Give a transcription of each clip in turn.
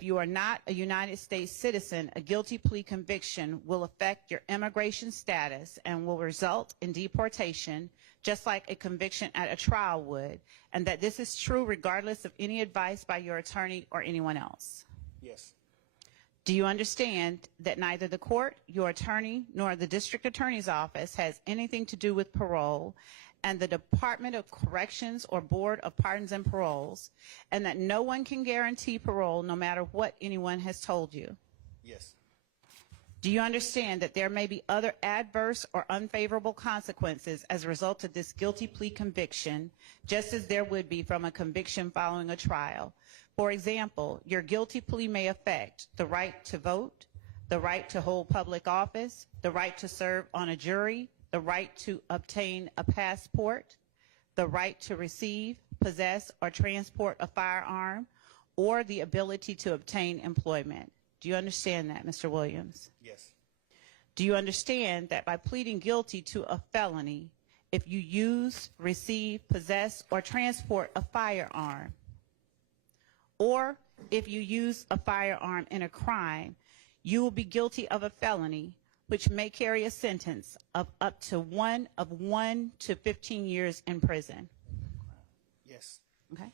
If you are not a United States citizen, a guilty plea conviction will affect your immigration status and will result in deportation, just like a conviction at a trial would, and that this is true regardless of any advice by your attorney or anyone else. Yes. Do you understand that neither the court, your attorney, nor the district attorney's office has anything to do with parole, and the Department of Corrections or Board of Pardons and Paroles, and that no one can guarantee parole no matter what anyone has told you? Yes. Do you understand that there may be other adverse or unfavorable consequences as a result of this guilty plea conviction, just as there would be from a conviction following a trial? For example, your guilty plea may affect the right to vote, the right to hold public office, the right to serve on a jury, the right to obtain a passport, the right to receive, possess, or transport a firearm, or the ability to obtain employment. Do you understand that, Mr. Williams? Yes. Do you understand that by pleading guilty to a felony, if you use, receive, possess, or transport a firearm, or if you use a firearm in a crime, you will be guilty of a felony which may carry a sentence of up to 1 to 15 years in prison? Yes. Okay.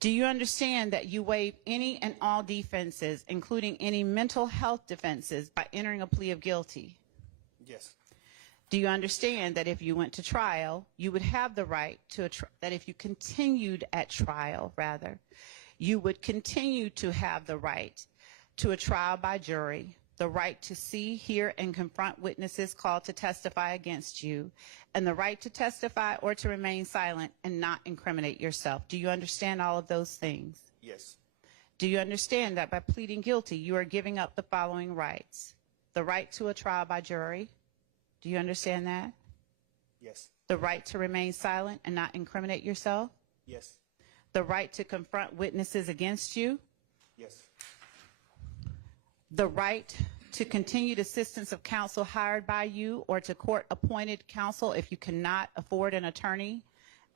Do you understand that you waive any and all defenses, including any mental health defenses, by entering a plea of guilty? Yes. Do you understand that if you went to trial, you would have the right to that if you continued at trial, rather, you would continue to have the right to a trial by jury, the right to see, hear, and confront witnesses called to testify against you, and the right to testify or to remain silent and not incriminate yourself? Do you understand all of those things? Yes. Do you understand that by pleading guilty, you are giving up the following rights? The right to a trial by jury. Do you understand that? Yes. The right to remain silent and not incriminate yourself. Yes. The right to confront witnesses against you. Yes. The right to continued assistance of counsel hired by you or to court-appointed counsel if you cannot afford an attorney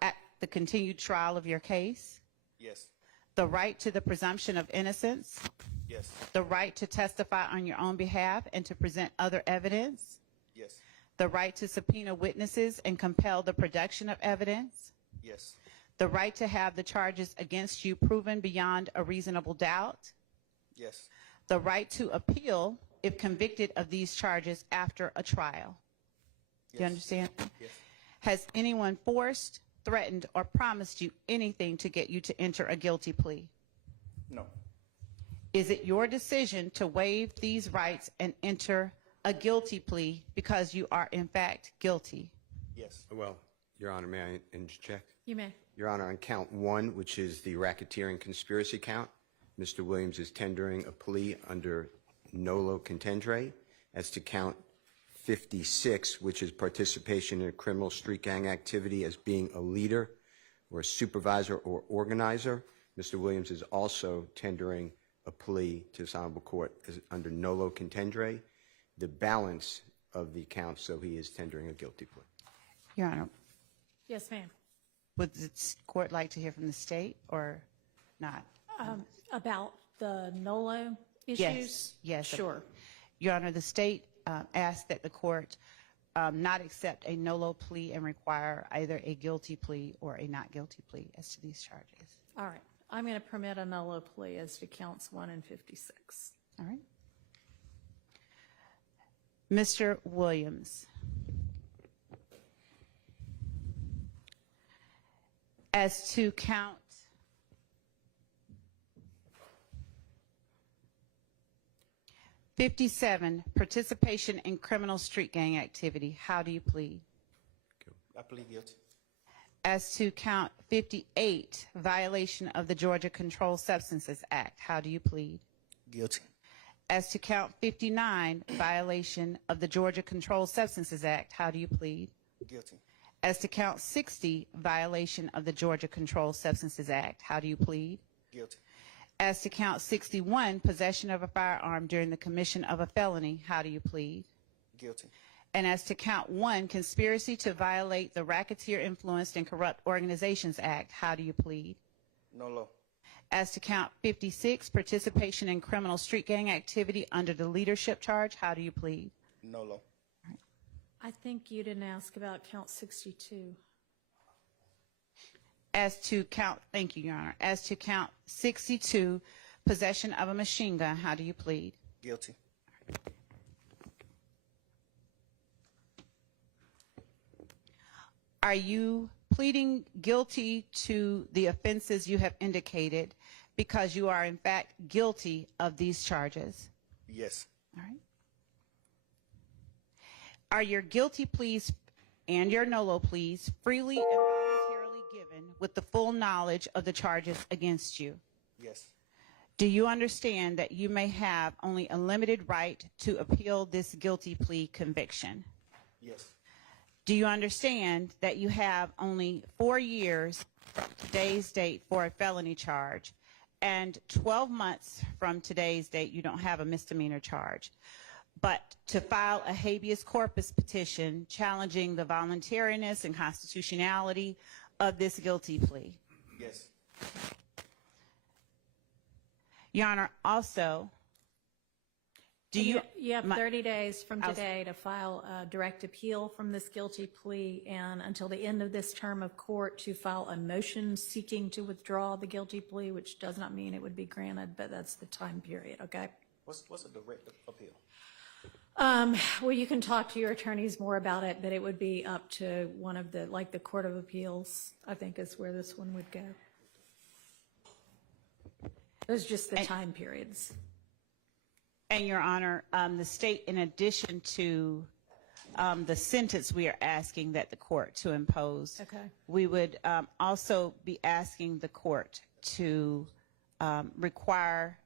at the continued trial of your case. Yes. The right to the presumption of innocence. Yes. The right to testify on your own behalf and to present other evidence. Yes. The right to subpoena witnesses and compel the production of evidence. Yes. The right to have the charges against you proven beyond a reasonable doubt. Yes. The right to appeal if convicted of these charges after a trial. Do you understand? Yes. Has anyone forced, threatened, or promised you anything to get you to enter a guilty plea? No. Is it your decision to waive these rights and enter a guilty plea because you are in fact guilty? Yes. Well, Your Honor, may I interject? You may. Your Honor, on count 1, which is the racketeering conspiracy count, Mr. Williams is tendering a plea under nolo contendere. As to count 56, which is participation in a criminal street gang activity as being a leader or a supervisor or organizer, Mr. Williams is also tendering a plea to this honorable court under nolo contendere. The balance of the count, so he is tendering a guilty plea. Your Honor, Yes, ma'am. would the court like to hear from the state or not? About the NOLO issues? Yes, yes. Sure. Your Honor, the state asked that the court not accept a NOLO plea and require either a guilty plea or a not guilty plea as to these charges. All right. I'm going to permit a NOLO plea as to counts 1 and 56. All right. Mr. Williams, as to count 57, participation in criminal street gang activity, how do you plead? I plead guilty. As to count 58, violation of the Georgia Controlled Substances Act, how do you plead? Guilty. As to count 59, violation of the Georgia Controlled Substances Act, how do you plead? Guilty. As to count 60, violation of the Georgia Controlled Substances Act, how do you plead? Guilty. As to count 61, possession of a firearm during the commission of a felony, how do you plead? Guilty. And as to count 1, conspiracy to violate the Racketeer Influenced and Corrupt Organizations Act, how do you plead? Nolo. As to count 56, participation in criminal street gang activity under the leadership charge, how do you plead? Nolo. I think you didn't ask about count 62. As to count, thank you, Your Honor. As to count 62, possession of a machine gun, how do you plead? Guilty. Are you pleading guilty to the offenses you have indicated because you are in fact guilty of these charges? Yes. All right. Are your guilty pleas and your NOLO pleas freely and voluntarily given with the full knowledge of the charges against you? Yes. Do you understand that you may have only a limited right to appeal this guilty plea conviction? Yes. Do you understand that you have only 4 years from today's date for a felony charge, and 12 months from today's date you don't have a misdemeanor charge, but to file a habeas corpus petition challenging the voluntariness and constitutionality of this guilty plea? Yes. Your Honor, also, do you... You have my- 30 days from today to file a direct appeal from this guilty plea, and until the end of this term of court to file a motion seeking to withdraw the guilty plea, which does not mean it would be granted, but that's the time period, okay? What's a direct appeal? Well, you can talk to your attorneys more about it, but it would be up to one of the, like the Court of Appeals, I think is where this one would go. Those are just the time periods. And Your Honor, the state, in addition to the sentence we are asking that the court to impose, Okay. we would also be asking the court to require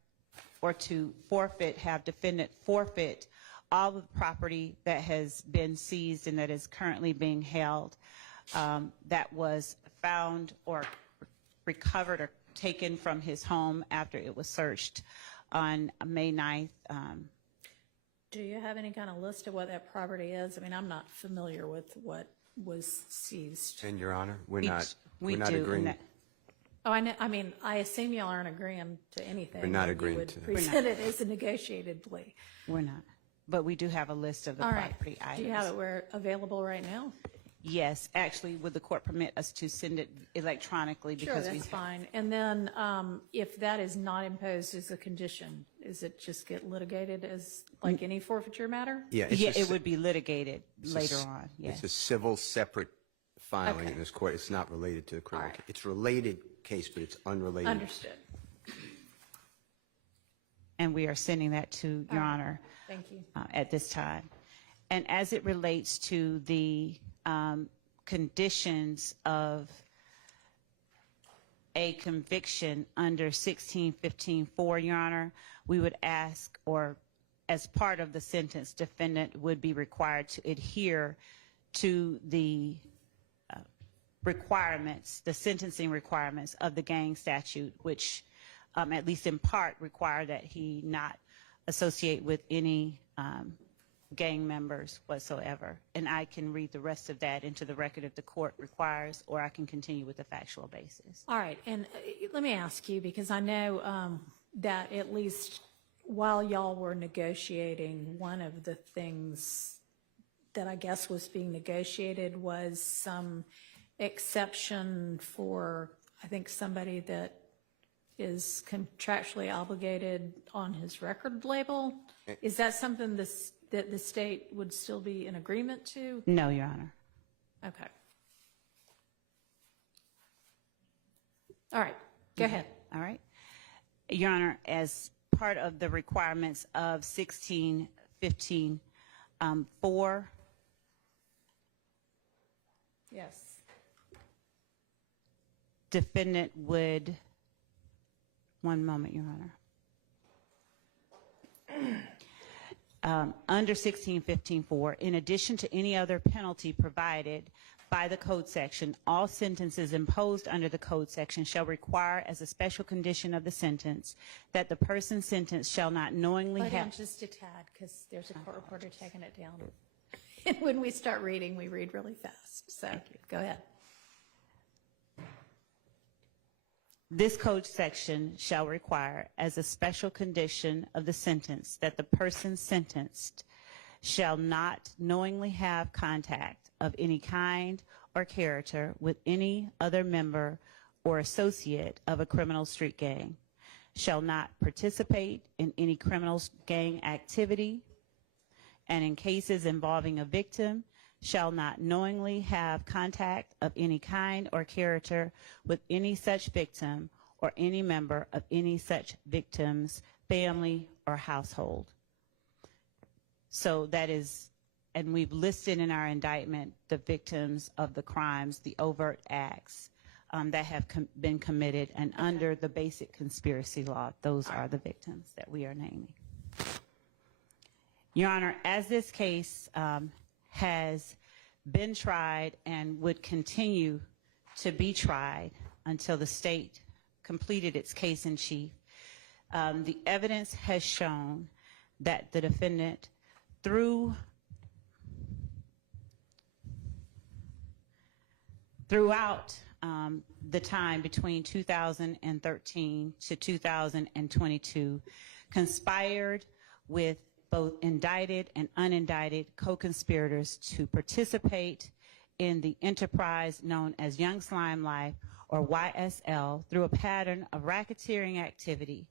or to forfeit, have defendant forfeit all of the property that has been seized and that is currently being held, that was found or recovered or taken from his home after it was searched on May 9th. Do you have any kind of list of what that property is? I mean, I'm not familiar with what was seized. And, Your Honor, we're We not do, agreeing. and that- Oh, I know, I mean, I assume y'all aren't agreeing to anything. We're not but agreeing you would to- present it as a negotiated plea. We're not. But we do have a list of the All right. property items. Do you have it where available right now? Yes. Actually, would the court permit us to send it electronically? Sure, Because that's fine. And then if that is not imposed as a condition, is it just get litigated as like any forfeiture matter? Yeah, it would be litigated later s- on, yes. It's a civil separate filing Okay. in this court. It's not related to the criminal All right. case. It's related case, but it's unrelated. Understood. And we are sending that to Your Honor Thank you. at this time. And as it relates to the conditions of a conviction under 1615-4, Your Honor, we would ask, or as part of the sentence, defendant would be required to adhere to the requirements, the sentencing requirements of the gang statute, which at least in part require that he not associate with any gang members whatsoever. And I can read the rest of that into the record if the court requires, or I can continue with the factual basis. All right, and let me ask you, because I know that at least while y'all were negotiating, one of the things that I guess was being negotiated was some exception for, I think, somebody that is contractually obligated on his record label. Is that something that the state would still be in agreement to? No, Your Honor. Okay. All right, go ahead. All right. Your Honor, as part of the requirements of 1615-4, Yes. defendant would, one moment, Your Honor. Under 1615-4, in addition to any other penalty provided by the code section, all sentences imposed under the code section shall require as a special condition of the sentence that the person sentenced shall not knowingly Hold have... on just a tad, because there's a court reporter taking it down. When we start reading, we read really fast. So go ahead. This code section shall require, as a special condition of the sentence, that the person sentenced shall not knowingly have contact of any kind or character with any other member or associate of a criminal street gang, shall not participate in any criminal gang activity, and in cases involving a victim, shall not knowingly have contact of any kind or character with any such victim or any member of any such victim's family or household. So that is, and we've listed in our indictment the victims of the crimes, the overt acts that have been committed, and under the basic conspiracy law, those are the victims that we are naming. Your Honor, as this case has been tried and would continue to be tried until the state completed its case in chief, the evidence has shown that the defendant, throughout the time between 2013 to 2022, conspired with both indicted and unindicted co-conspirators to participate in the enterprise known as Young Slime Life, or YSL, through a pattern of racketeering activity.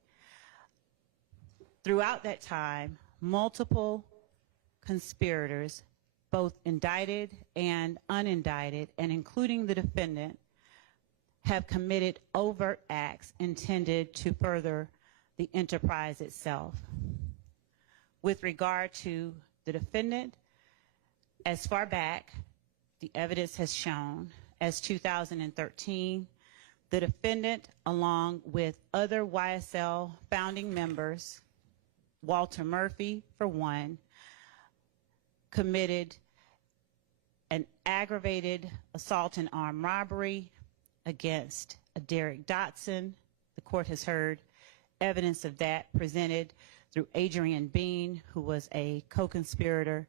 Throughout that time, multiple conspirators, both indicted and unindicted, and including the defendant, have committed overt acts intended to further the enterprise itself. With regard to the defendant, as far back, the evidence has shown, as 2013, the defendant, along with other YSL founding members, Walter Murphy, for one, committed an aggravated assault and armed robbery against a Derek Dotson. The court has heard evidence of that presented through Adrian Bean, who was a co-conspirator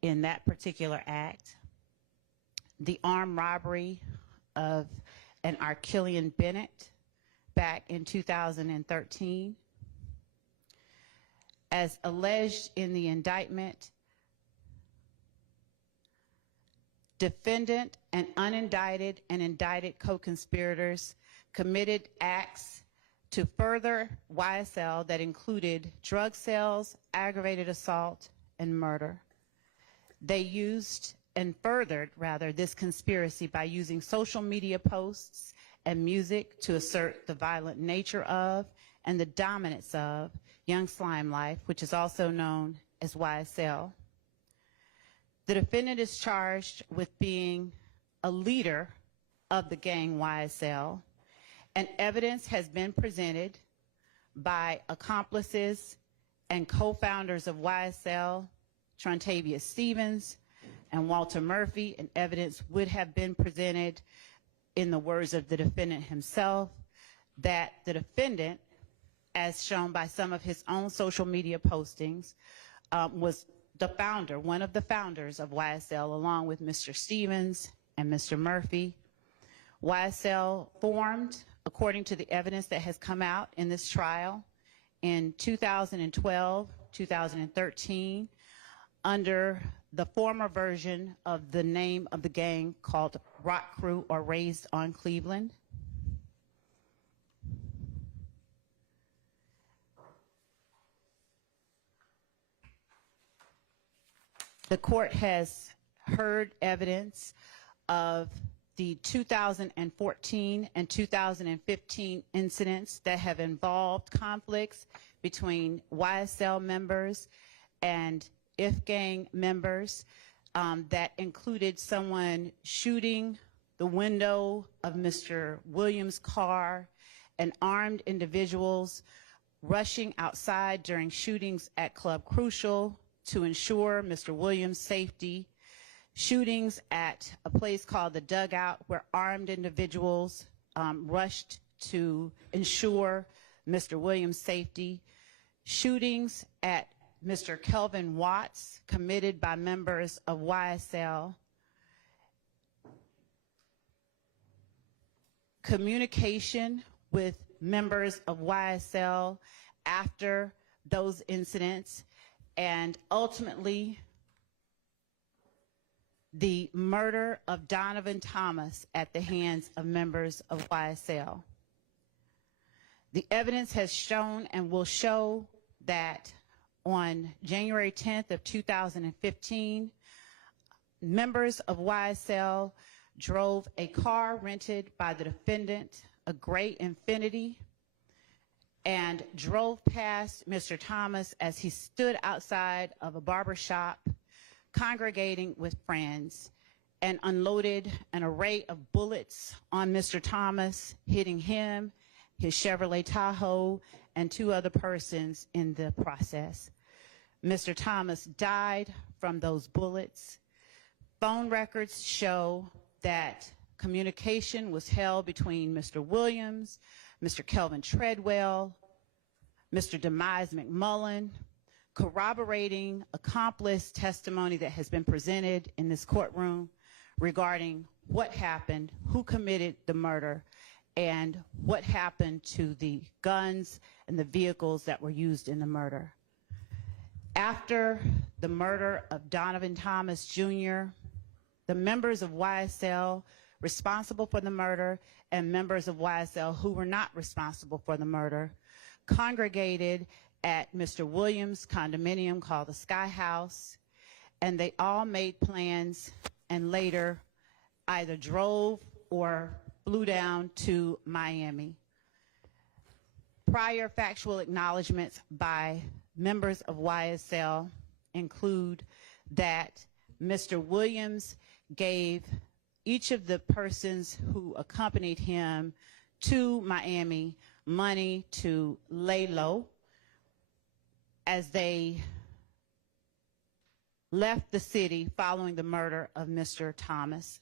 in that particular act. The armed robbery of an Archillian Bennett back in 2013. As alleged in the indictment, defendant and unindicted and indicted co-conspirators committed acts to further YSL that included drug sales, aggravated assault, and murder. They used and furthered, rather, this conspiracy by using social media posts and music to assert the violent nature of and the dominance of Young Slime Life, which is also known as YSL. The defendant is charged with being a leader of the gang YSL, and evidence has been presented by accomplices and co-founders of YSL, Trontavia Stevens and Walter Murphy, and evidence would have been presented, in the words of the defendant himself, that the defendant, as shown by some of his own social media postings, was the founder, one of the founders of YSL, along with Mr. Stevens and Mr. Murphy. YSL formed, according to the evidence that has come out in this trial, in 2012, 2013, under the former version of the name of the gang called Rock Crew, or Raised on Cleveland. The court has heard evidence of the 2014 and 2015 incidents that have involved conflicts between YSL members and IF gang members, that included someone shooting the window of Mr. Williams' car, and armed individuals rushing outside during shootings at Club Crucial to ensure Mr. Williams' safety, shootings at a place called the Dugout where armed individuals rushed to ensure Mr. Williams' safety, shootings at Mr. Kelvin Watts, committed by members of YSL, communication with members of YSL after those incidents, and ultimately the murder of Donovan Thomas at the hands of members of YSL. The evidence has shown and will show that on January 10th of 2015, members of YSL drove a car rented by the defendant, a gray Infiniti, and drove past Mr. Thomas as he stood outside of a barber shop congregating with friends, and unloaded an array of bullets on Mr. Thomas, hitting him, his Chevrolet Tahoe, and 2 other persons in the process. Mr. Thomas died from those bullets. Phone records show that communication was held between Mr. Williams, Mr. Kelvin Treadwell, Mr. Demise McMullen, corroborating accomplice testimony that has been presented in this courtroom regarding what happened, who committed the murder, and what happened to the guns and the vehicles that were used in the murder. After the murder of Donovan Thomas Jr., the members of YSL responsible for the murder and members of YSL who were not responsible for the murder congregated at Mr. Williams' condominium called the Sky House, and they all made plans and later either drove or flew down to Miami. Prior factual acknowledgments by members of YSL include that Mr. Williams gave each of the persons who accompanied him to Miami money to lay low as they left the city following the murder of Mr. Thomas.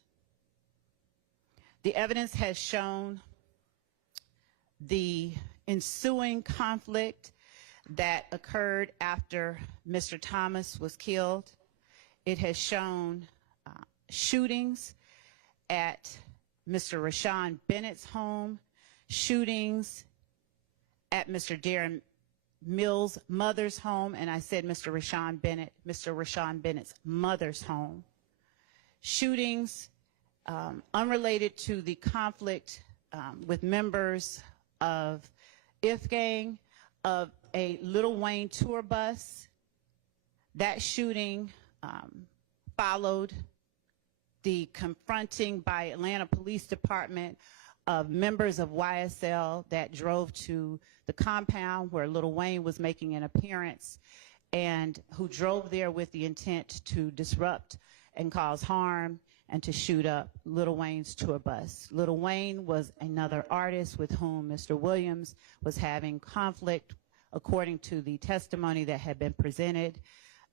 The evidence has shown the ensuing conflict that occurred after Mr. Thomas was killed. It has shown shootings at Mr. Rashawn Bennett's home, shootings at Mr. Darren Mills' mother's home, and I said Mr. Rashawn Bennett's mother's home. Shootings unrelated to the conflict with members of If Gang, of a Lil Wayne tour bus. That shooting followed the confronting by Atlanta Police Department of members of YSL that drove to the compound where Lil Wayne was making an appearance, and who drove there with the intent to disrupt and cause harm and to shoot up Lil Wayne's tour bus. Lil Wayne was another artist with whom Mr. Williams was having conflict, according to the testimony that had been presented.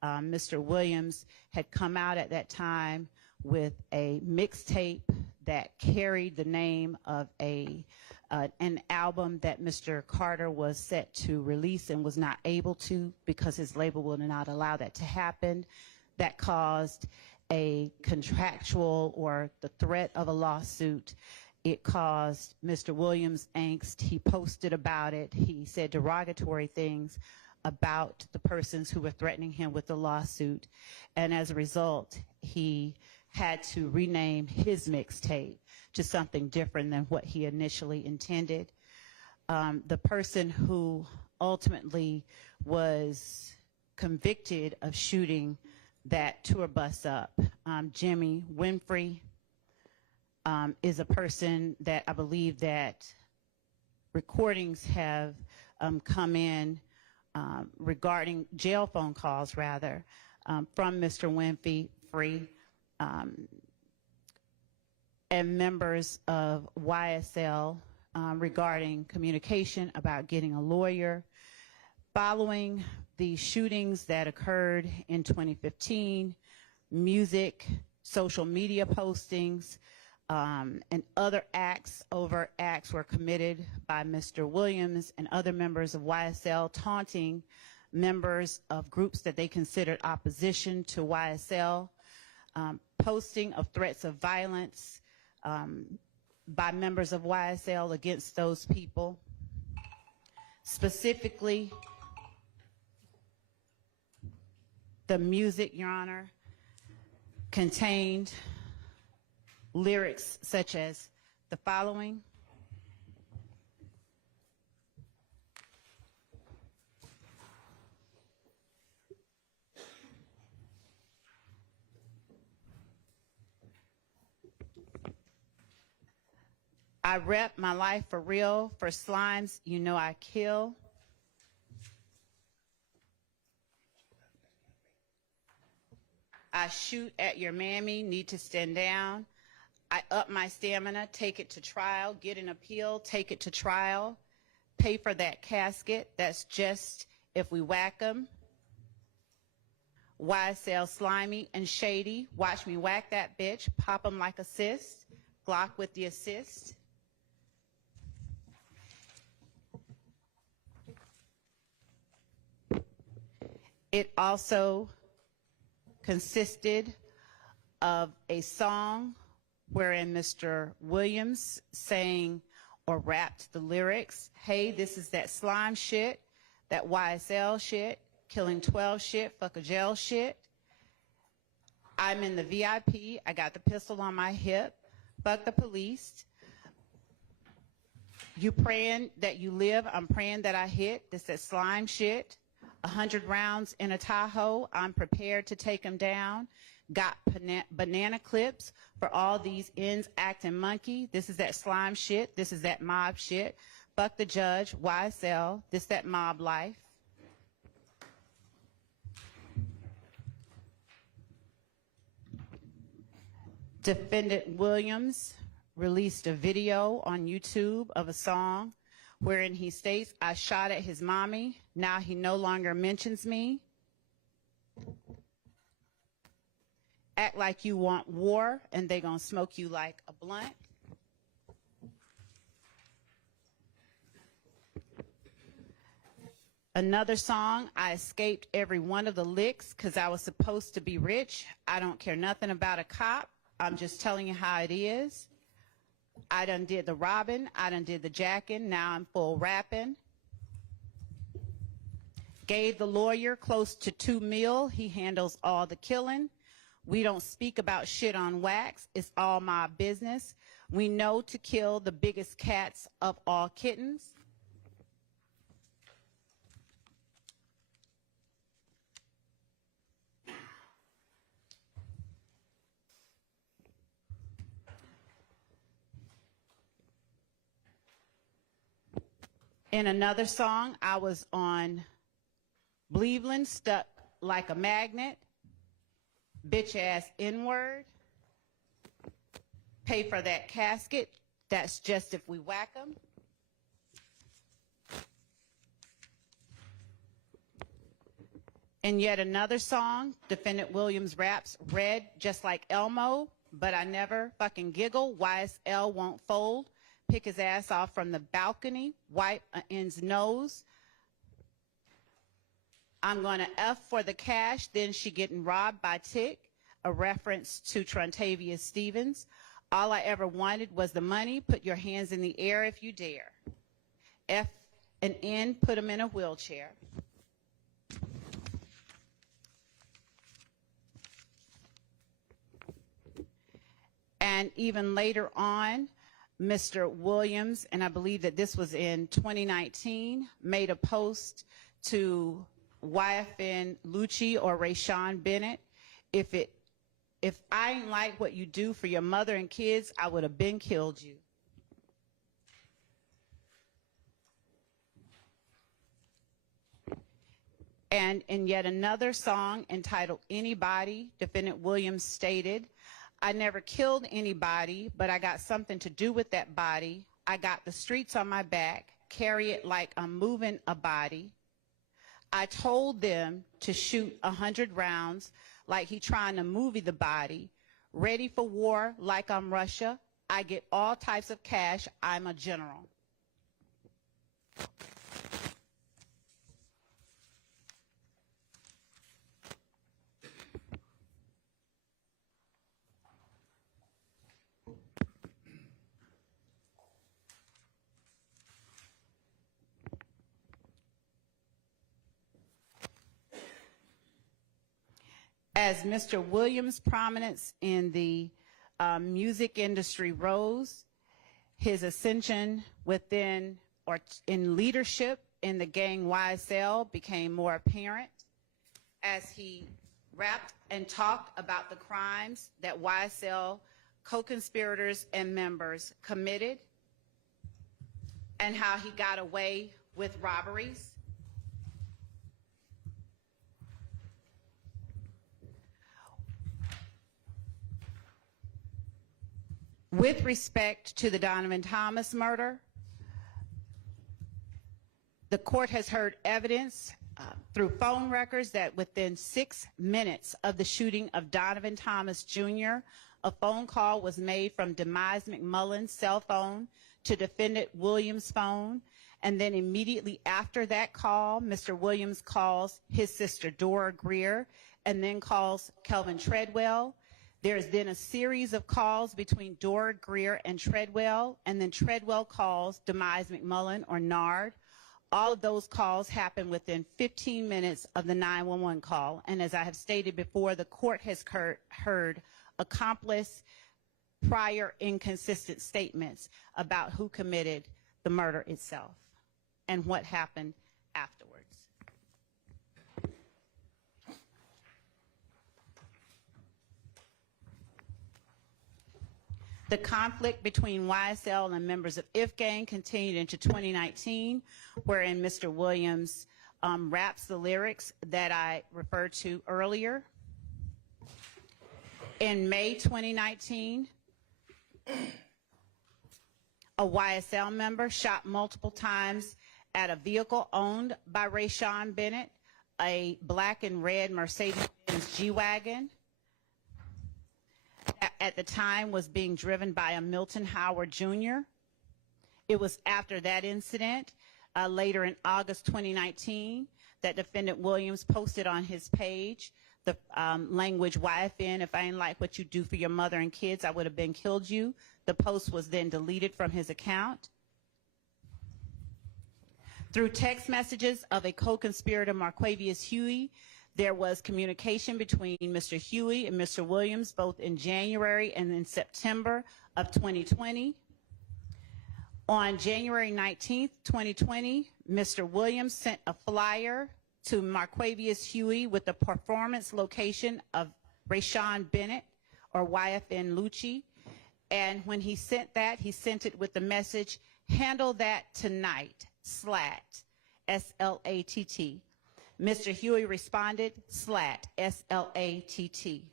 Mr. Williams had come out at that time with a mixtape that carried the name of an album that Mr. Carter was set to release and was not able to because his label would not allow that to happen. That caused a contractual or the threat of a lawsuit. It caused Mr. Williams angst. He posted about it. He said derogatory things about the persons who were threatening him with the lawsuit. And as a result, he had to rename his mixtape to something different than what he initially intended. The person who ultimately was convicted of shooting that tour bus up, Jimmy Winfrey, is a person that I believe that recordings have come in regarding jail phone calls, rather, from Mr. Winfrey and members of YSL regarding communication about getting a lawyer. Following the shootings that occurred in 2015, music, social media postings, and other overt acts were committed by Mr. Williams and other members of YSL, taunting members of groups that they considered opposition to YSL, posting of threats of violence by members of YSL against those people. Specifically, the music, Your Honor, contained lyrics such as the following. I rep my life for real, for slimes, you know I kill. I shoot at your mammy, need to stand down. I up my stamina, take it to trial, get an appeal, take it to trial. Pay for that casket, that's just if we whack 'em. YSL slimy and shady, watch me whack that bitch, pop 'em like assist, Glock with the assist. It also consisted of a song wherein Mr. Williams sang or rapped the lyrics, hey, this is that slime shit, that YSL shit, killing 12 shit, fuck a jail shit. I'm in the VIP, I got the pistol on my hip, fuck the police. You praying that you live, I'm praying that I hit, this that slime shit. 100 rounds in a Tahoe, I'm prepared to take them down. Got banana clips for all these ends acting monkey. This is that slime shit, this is that mob shit. Fuck the judge, YSL, this that mob life. Defendant Williams released a video on YouTube of a song wherein he states, I shot at his mommy, now he no longer mentions me. Act like you want war, and they gonna smoke you like a blunt. Another song, I escaped every one of the licks because I was supposed to be rich. I don't care nothing about a cop. I'm just telling you how it is. I done did the robbing, I done did the jacking, now I'm full rapping. Gave the lawyer close to $2 million, he handles all the killing. We don't speak about shit on wax, it's all my business. We know to kill the biggest cats of all kittens. In another song, I was on Cleveland, stuck like a magnet, bitch ass N-word, pay for that casket, that's just if we whack 'em. In yet another song, Defendant Williams raps, red just like Elmo, but I never fucking giggle, YSL won't fold. Pick his ass off from the balcony, wipe an end's nose. I'm gonna F for the cash, then she getting robbed by Tick, a reference to Trontavia Stevens. All I ever wanted was the money, put your hands in the air if you dare. F and N, put him in a wheelchair. And even later on, Mr. Williams, and I believe that this was in 2019, made a post to YFN Lucci or Rayshawn Bennett. If I ain't like what you do for your mother and kids, I would have been killed you. And in yet another song entitled Anybody, Defendant Williams stated, I never killed anybody, but I got something to do with that body. I got the streets on my back, carry it like I'm moving a body. I told them to shoot 100 rounds like he trying to movie the body. Ready for war like I'm Russia. I get all types of cash, I'm a general. As Mr. Williams' prominence in the music industry rose, his ascension within or in leadership in the gang YSL became more apparent as he rapped and talked about the crimes that YSL co-conspirators and members committed and how he got away with robberies. With respect to the Donovan Thomas murder, the court has heard evidence through phone records that within 6 minutes of the shooting of Donovan Thomas Jr., a phone call was made from Demise McMullen's cell phone to defendant Williams' phone. And then immediately after that call, Mr. Williams calls his sister Dora Greer and then calls Kelvin Treadwell. There's then a series of calls between Dora Greer and Treadwell, and then Treadwell calls Demise McMullen or Nard. All of those calls happen within 15 minutes of the 911 call. And as I have stated before, the court has heard accomplice prior inconsistent statements about who committed the murder itself and what happened afterwards. The conflict between YSL and members of IF Gang continued into 2019, wherein Mr. Williams raps the lyrics that I referred to earlier. In May 2019, a YSL member shot multiple times at a vehicle owned by Rayshawn Bennett, a black and red Mercedes-Benz G-Wagon. At the time was being driven by a Milton Howard Jr. It was after that incident, later in August 2019, that defendant Williams posted on his page the language, YFN, if I ain't like what you do for your mother and kids, I would have been killed you. The post was then deleted from his account. Through text messages of a co-conspirator, Marquavius Huey, there was communication between Mr. Huey and Mr. Williams, both in January and in September of 2020. On January 19th, 2020, Mr. Williams sent a flyer to Marquavius Huey with the performance location of Rayshawn Bennett, or YFN Lucci. And when he sent that, he sent it with the message, "Handle that tonight, SLAT, S-L-A-T-T. Mr. Huey responded, SLAT, S-L-A-T-T.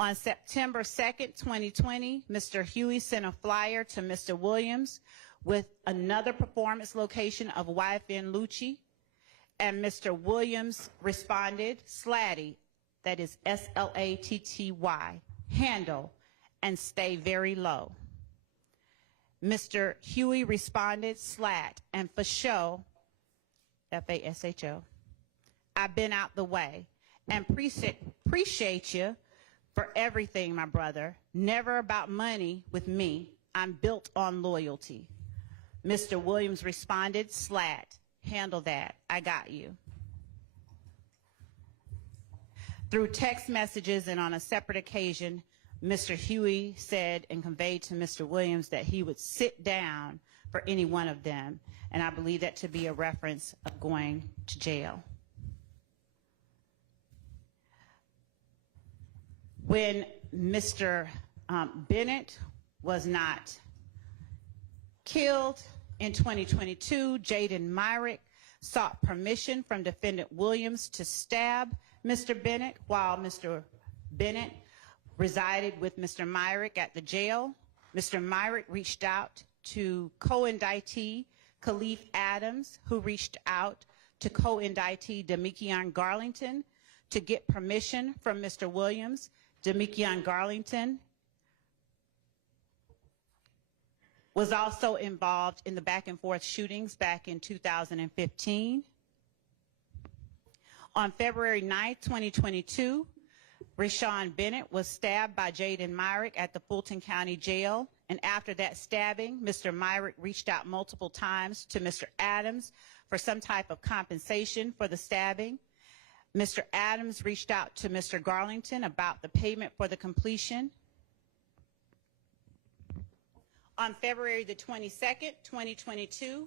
On September 2nd, 2020, Mr. Huey sent a flyer to Mr. Williams with another performance location of YFN Lucci, and Mr. Williams responded, SLATty, that is S-L-A-T-T-Y, handle and stay very low. Mr. Huey responded, SLAT, and for show, F-A-S-H-O, I've been out the way, and appreciate you for everything, my brother. Never about money with me. I'm built on loyalty. Mr. Williams responded, SLAT, handle that. I got you. Through text messages and on a separate occasion, Mr. Huey said and conveyed to Mr. Williams that he would sit down for any one of them, and I believe that to be a reference of going to jail. When Mr. Bennett was not killed in 2022, Jaden Myrick sought permission from defendant Williams to stab Mr. Bennett while Mr. Bennett resided with Mr. Myrick at the jail. Mr. Myrick reached out to co-indictee Khalif Adams, who reached out to co-indictee Demikion Garlington to get permission from Mr. Williams. Demikion Garlington was also involved in the back and forth shootings back in 2015. On February 9th, 2022, Rayshawn Bennett was stabbed by Jaden Myrick at the Fulton County Jail. And after that stabbing, Mr. Myrick reached out multiple times to Mr. Adams for some type of compensation for the stabbing. Mr. Adams reached out to Mr. Garlington about the payment for the completion. On February the 22nd, 2022,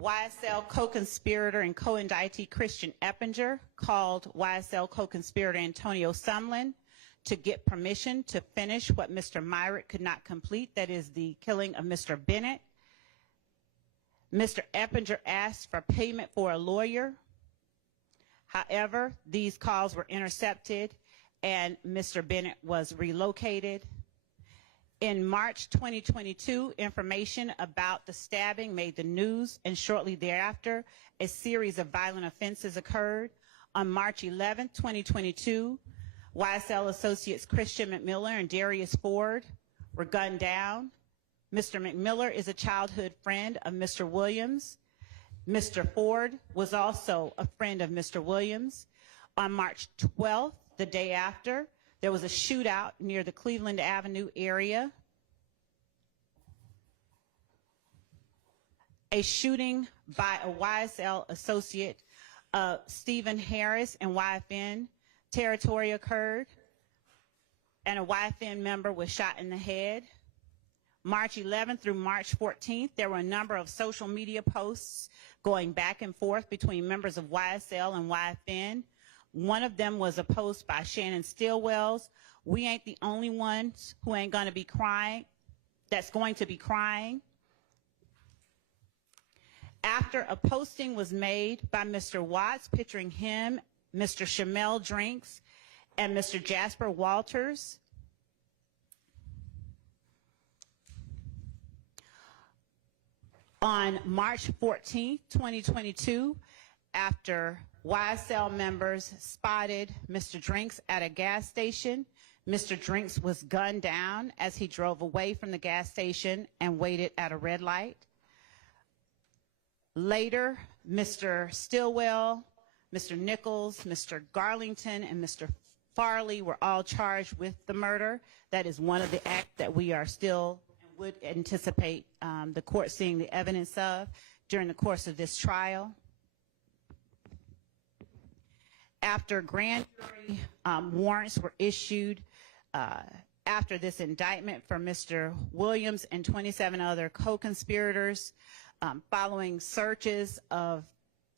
YSL co-conspirator and co-indictee Christian Eppinger called YSL co-conspirator Antonio Sumlin to get permission to finish what Mr. Myrick could not complete, that is the killing of Mr. Bennett. Mr. Eppinger asked for payment for a lawyer. However, these calls were intercepted and Mr. Bennett was relocated. In March 2022, information about the stabbing made the news, and shortly thereafter, a series of violent offenses occurred. On March 11, 2022, YSL associates Christian McMiller and Darius Ford were gunned down. Mr. McMiller is a childhood friend of Mr. Williams. Mr. Ford was also a friend of Mr. Williams. On March 12th, the day after, there was a shootout near the Cleveland Avenue area. A shooting by a YSL associate, Stephen Harris, in YFN territory occurred, and a YFN member was shot in the head. March 11th through March 14th, there were a number of social media posts going back and forth between members of YSL and YFN. One of them was a post by Shannon Stillwells. We ain't the only ones who ain't gonna be crying, that's going to be crying. After a posting was made by Mr. Watts picturing him, Mr. Shamel Drinks, and Mr. Jasper Walters, on March 14th, 2022, after YSL members spotted Mr. Drinks at a gas station, Mr. Drinks was gunned down as he drove away from the gas station and waited at a red light. Later, Mr. Stillwell, Mr. Nichols, Mr. Garlington, and Mr. Farley were all charged with the murder. That is one of the acts that we are still and would anticipate the court seeing the evidence of during the course of this trial. After grand jury warrants were issued after this indictment for Mr. Williams and 27 other co-conspirators, following searches of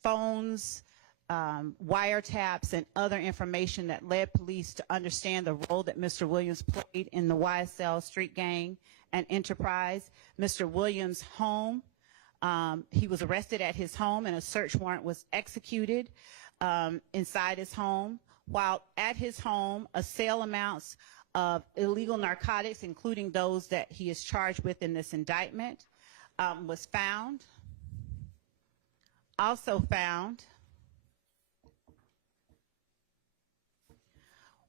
phones, wiretaps, and other information that led police to understand the role that Mr. Williams played in the YSL street gang and enterprise. Mr. Williams' home, he was arrested at his home and a search warrant was executed inside his home. While at his home, a sale amounts of illegal narcotics, including those that he is charged with in this indictment, was found. Also found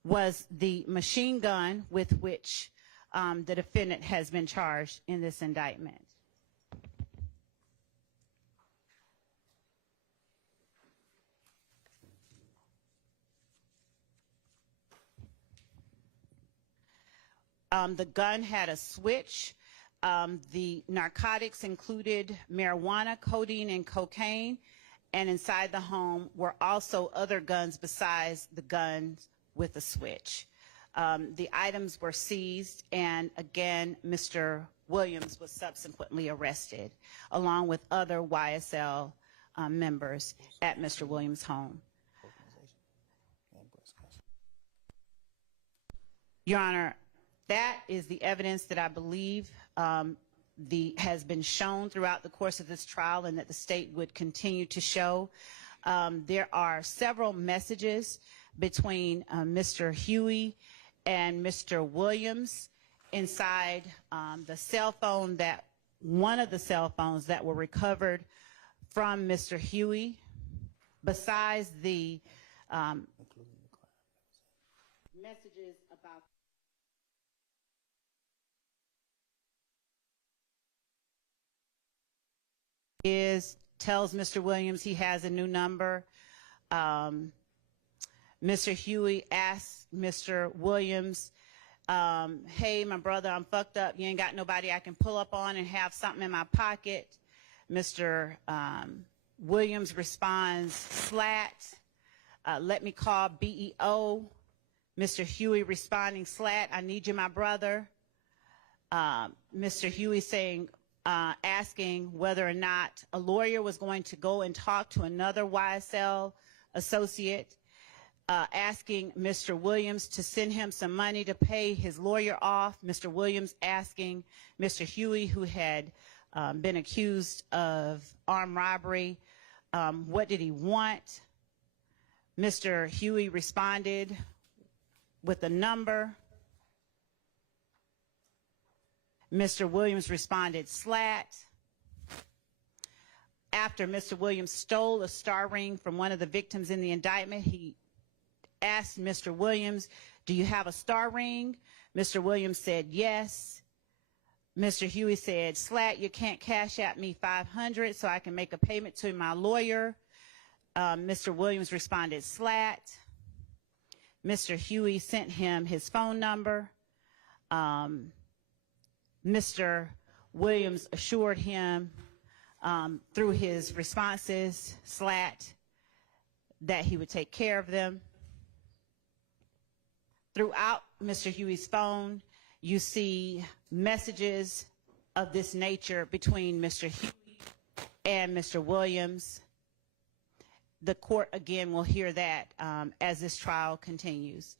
was the machine gun with which the defendant has been charged in this indictment. The gun had a switch. The narcotics included marijuana, codeine, and cocaine, and inside the home were also other guns besides the guns with a switch. The items were seized, and again, Mr. Williams was subsequently arrested, along with other YSL members at Mr. Williams' home. Your Honor, that is the evidence that I believe has been shown throughout the course of this trial and that the state would continue to show. There are several messages between Mr. Huey and Mr. Williams inside the cell phone one of the cell phones that were recovered from Mr. Huey. Besides the messages about tells Mr. Williams he has a new number. Mr. Huey asks Mr. Williams, hey, my brother, I'm fucked up. You ain't got nobody I can pull up on and have something in my pocket. Mr. Williams responds, slat. let me call BEO. Mr. Huey responding, Slat, I need you, my brother. Mr. Huey saying, asking whether or not a lawyer was going to go and talk to another YSL associate, asking Mr. Williams to send him some money to pay his lawyer off. Mr. Williams asking Mr. Huey, who had been accused of armed robbery, what did he want? Mr. Huey responded with a number. Mr. Williams responded, Slat. After Mr. Williams stole a star ring from one of the victims in the indictment, he asked Mr. Williams, do you have a star ring? Mr. Williams said, yes. Mr. Huey said, Slat, you can't cash out me $500 so I can make a payment to my lawyer. Mr. Williams responded, Slat. Mr. Huey sent him his phone number. Mr. Williams assured him through his responses, Slat, that he would take care of them. Throughout Mr. Huey's phone, you see messages of this nature between Mr. Huey and Mr. Williams. The court, again, will hear that as this trial continues.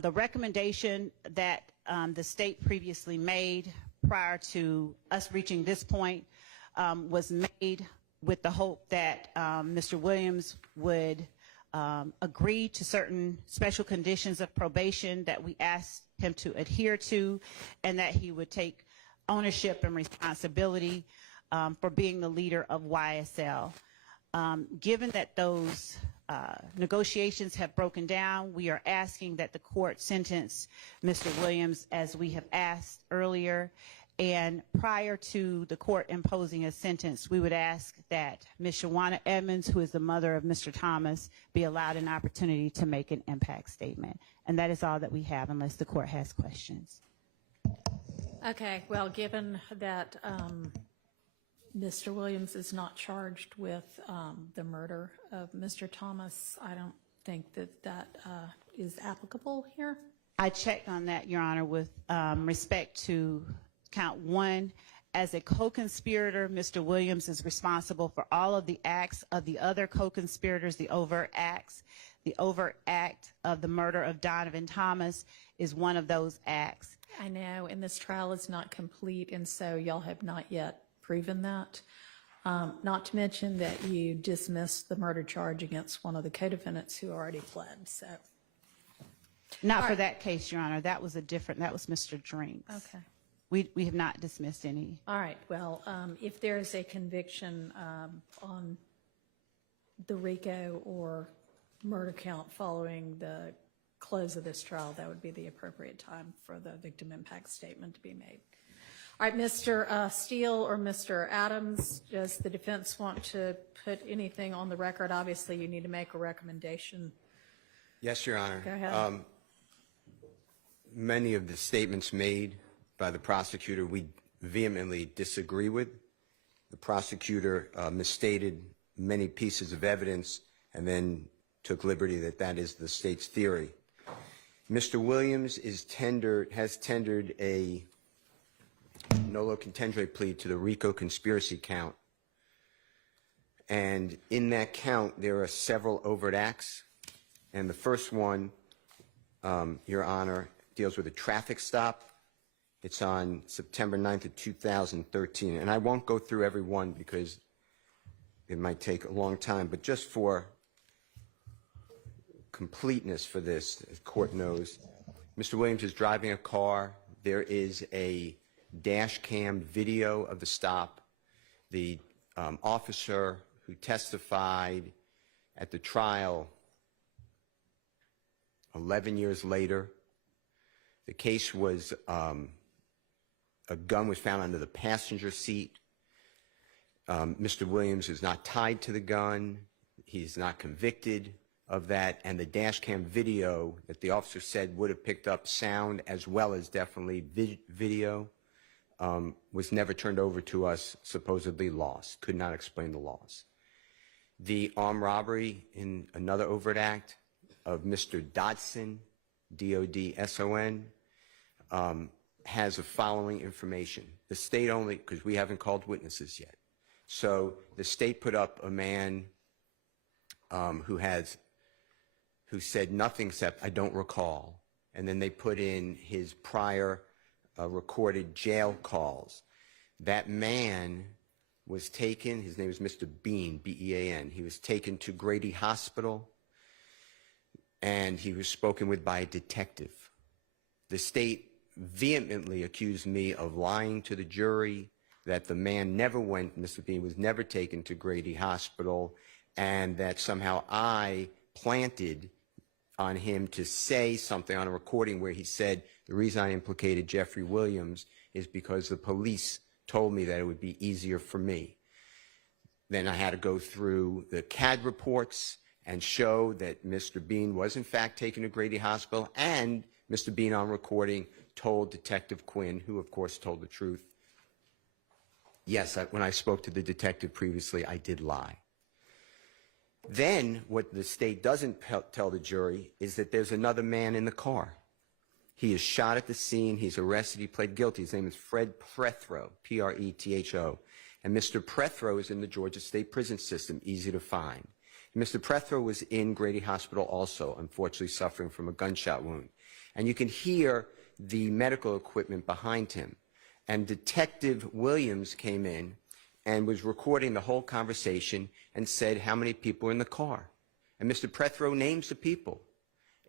The recommendation that the state previously made prior to us reaching this point was made with the hope that Mr. Williams would agree to certain special conditions of probation that we asked him to adhere to, and that he would take ownership and responsibility for being the leader of YSL. Given that those negotiations have broken down, we are asking that the court sentence Mr. Williams as we have asked earlier. And prior to the court imposing a sentence, we would ask that Ms. Shawana Edmonds, who is the mother of Mr. Thomas, be allowed an opportunity to make an impact statement. And that is all that we have, unless the court has questions. Okay, well, given that Mr. Williams is not charged with the murder of Mr. Thomas, I don't think that that is applicable here. I checked on that, Your Honor, with respect to count one. As a co-conspirator, Mr. Williams is responsible for all of the acts of the other co-conspirators, the overt acts. The overt act of the murder of Donovan Thomas is one of those acts. I know, and this trial is not complete, and so y'all have not yet proven that. Not to mention that you dismissed the murder charge against one of the co-defendants who already fled, so. Not for that case, Your Honor. That was a different, that was Mr. Drinks. Okay. We have not dismissed any. All right, well, if there's a conviction on the Rico or murder count following the close of this trial, that would be the appropriate time for the victim impact statement to be made. All right, Mr. Steele or Mr. Adams, does the defense want to put anything on the record? Obviously, you need to make a recommendation. Yes, Your Honor. Go ahead. Many of the statements made by the prosecutor we vehemently disagree with. The prosecutor misstated many pieces of evidence and then took liberty that that is the state's theory. Mr. Williams has tendered a nolo contendere plea to the Rico conspiracy count. And in that count, there are several overt acts. And the first one, Your Honor, deals with a traffic stop. It's on September 9th of 2013. And I won't go through every one because it might take a long time. But just for completeness for this, the court knows, Mr. Williams is driving a car. There is a dash cam video of the stop. The officer who testified at the trial 11 years later, the case was a gun was found under the passenger seat. Mr. Williams is not tied to the gun. He's not convicted of that. And the dash cam video that the officer said would have picked up sound as well as definitely video was never turned over to us, supposedly lost. Could not explain the loss. the armed robbery in another overt act of Mr. Dodson, D-O-D-S-O-N, has the following information. The state only, because we haven't called witnesses yet. So the state put up a man who said nothing except, "I don't recall." And then they put in his prior recorded jail calls. That man was taken, his name is Mr. Bean, B-E-A-N. He was taken to Grady Hospital, and he was spoken with by a detective. The state vehemently accused me of lying to the jury, that the man never went, Mr. Bean was never taken to Grady Hospital, and that somehow I planted on him to say something on a recording where he said, the reason I implicated Jeffrey Williams is because the police told me that it would be easier for me. Then I had to go through the CAD reports and show that Mr. Bean was in fact taken to Grady Hospital, and Mr. Bean on recording told Detective Quinn, who of course told the truth, yes, when I spoke to the detective previously, I did lie. Then what the state doesn't tell the jury is that there's another man in the car. He is shot at the scene. He's arrested. He pled guilty. His name is Fred Prethro, P-R-E-T-H-O. And Mr. Prethro is in the Georgia State Prison System, easy to find. Mr. Prethro was in Grady Hospital also, unfortunately suffering from a gunshot wound. And you can hear the medical equipment behind him. And Detective Williams came in and was recording the whole conversation and said how many people were in the car. And Mr. Prethro names the people: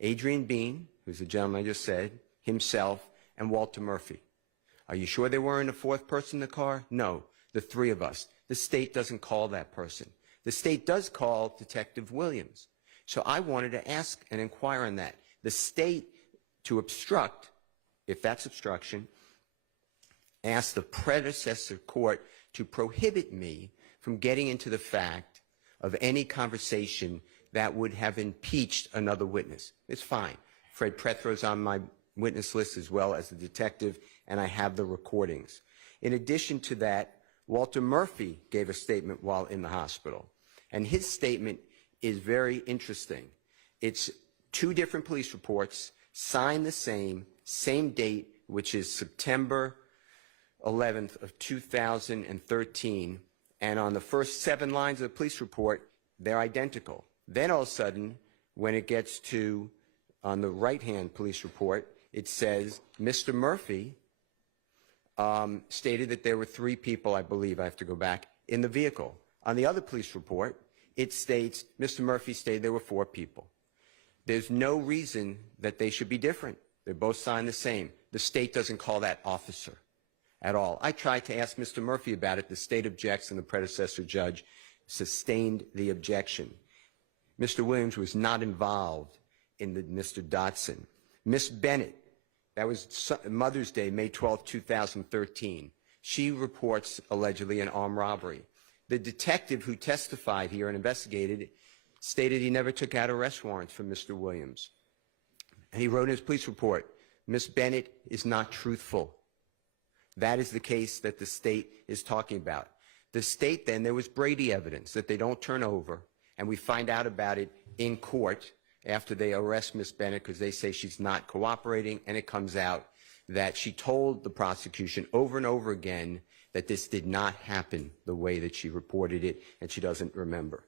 Adrian Bean, who's the gentleman I just said, himself, and Walter Murphy. Are you sure there weren't a fourth person in the car? No, the three of us. The state doesn't call that person. The state does call Detective Williams. So I wanted to ask and inquire on that. The state, to obstruct, if that's obstruction, asked the predecessor court to prohibit me from getting into the fact of any conversation that would have impeached another witness. It's fine. Fred Prethro's on my witness list as well as the detective, and I have the recordings. In addition to that, Walter Murphy gave a statement while in the hospital, and his statement is very interesting. It's two different police reports, signed the same date, which is September 11th of 2013, and on the first 7 lines of the police report, they're identical. Then all of a sudden, when it gets to on the right-hand police report, it says Mr. Murphy stated that there were 3 people, I believe, I have to go back, in the vehicle. On the other police report, it states Mr. Murphy stated there were 4 people. There's no reason that they should be different. They're both signed the same. The state doesn't call that officer at all. I tried to ask Mr. Murphy about it. The state objects, and the predecessor judge sustained the objection. Mr. Williams was not involved in the Mr. Dodson. Miss Bennett, that was Mother's Day, May 12, 2013. She reports allegedly an armed robbery. The detective who testified here and investigated stated he never took out arrest warrants for Mr. Williams. And he wrote in his police report, Miss Bennett is not truthful. That is the case that the state is talking about. The state then, there was Brady evidence that they don't turn over, and we find out about it in court after they arrest Miss Bennett because they say she's not cooperating, and it comes out that she told the prosecution over and over again that this did not happen the way that she reported it, and she doesn't remember.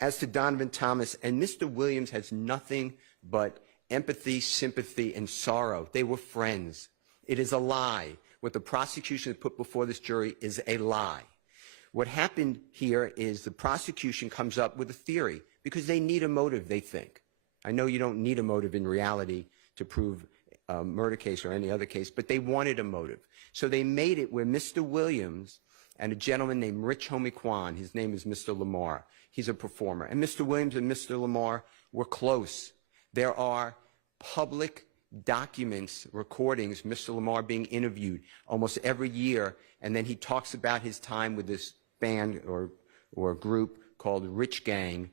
As to Donovan Thomas, and Mr. Williams has nothing but empathy, sympathy, and sorrow. They were friends. It is a lie. What the prosecution has put before this jury is a lie. What happened here is the prosecution comes up with a theory because they need a motive, they think. I know you don't need a motive in reality to prove a murder case or any other case, but they wanted a motive. So they made it where Mr. Williams and a gentleman named Rich Homie, his name is Mr. Lamar, he's a performer, and Mr. Williams and Mr. Lamar were close. There are public documents, recordings, Mr. Lamar being interviewed almost every year, and then he talks about his time with this band or group called Rich Gang,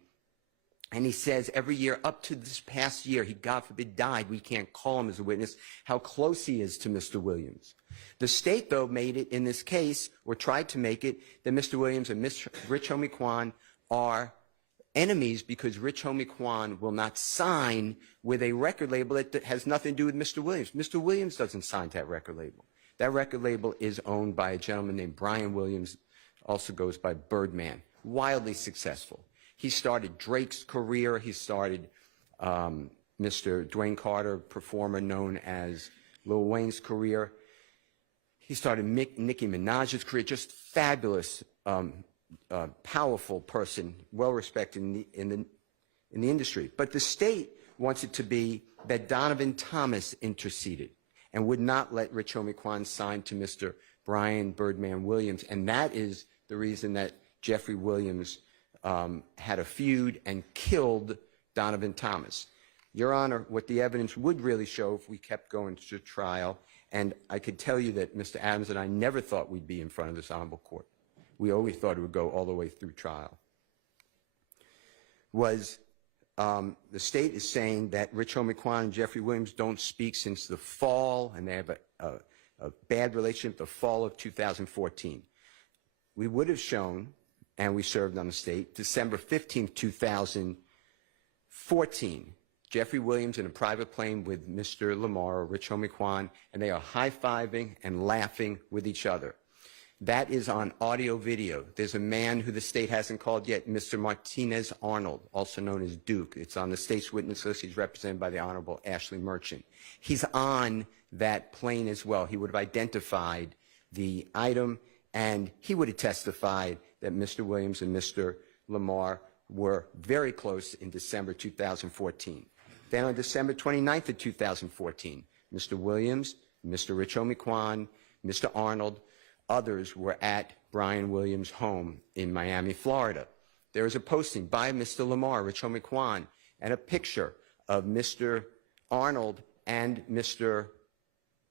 and he says every year up to this past year, he, God forbid, died, we can't call him as a witness, how close he is to Mr. Williams. The state, though, made it in this case, or tried to make it, that Mr. Williams and Rich Homie are enemies because Rich Homie Quan will not sign with a record label that has nothing to do with Mr. Williams. Mr. Williams doesn't sign to that record label. That record label is owned by a gentleman named Brian Williams, also goes by Birdman, wildly successful. He started Drake's career. He started Mr. Dwayne Carter, performer known as Lil Wayne's career. He started Nicki Minaj's career, just fabulous, powerful person, well-respected in the industry. But the state wants it to be that Donovan Thomas interceded and would not let Rich Homie Quan sign to Mr. Brian Birdman Williams. And that is the reason that Jeffrey Williams had a feud and killed Donovan Thomas. Your Honor, what the evidence would really show if we kept going to trial, and I could tell you that Mr. Adams and I never thought we'd be in front of this honorable court. We always thought it would go all the way through trial. Was the state is saying that Rich Homie Quan and Jeffrey Williams don't speak since the fall, and they have a bad relationship the fall of 2014. We would have shown, and we served on the state, December 15, 2014, Jeffrey Williams in a private plane with Mr. Lamar or Rich Homie Quan, and they are high-fiving and laughing with each other. That is on audio video. There's a man who the state hasn't called yet, Mr. Martinez Arnold, also known as Duke. It's on the state's witness list. He's represented by the Honorable Ashley Merchant. He's on that plane as well. He would have identified the item, and he would have testified that Mr. Williams and Mr. Lamar were very close in December 2014. Then on December 29th of 2014, Mr. Williams, Mr. Rich Homie Quan, Mr. Arnold, others were at Brian Williams' home in Miami, Florida. There was a posting by Mr. Lamar, Rich Homie Quan, and a picture of Mr. Arnold and Mr.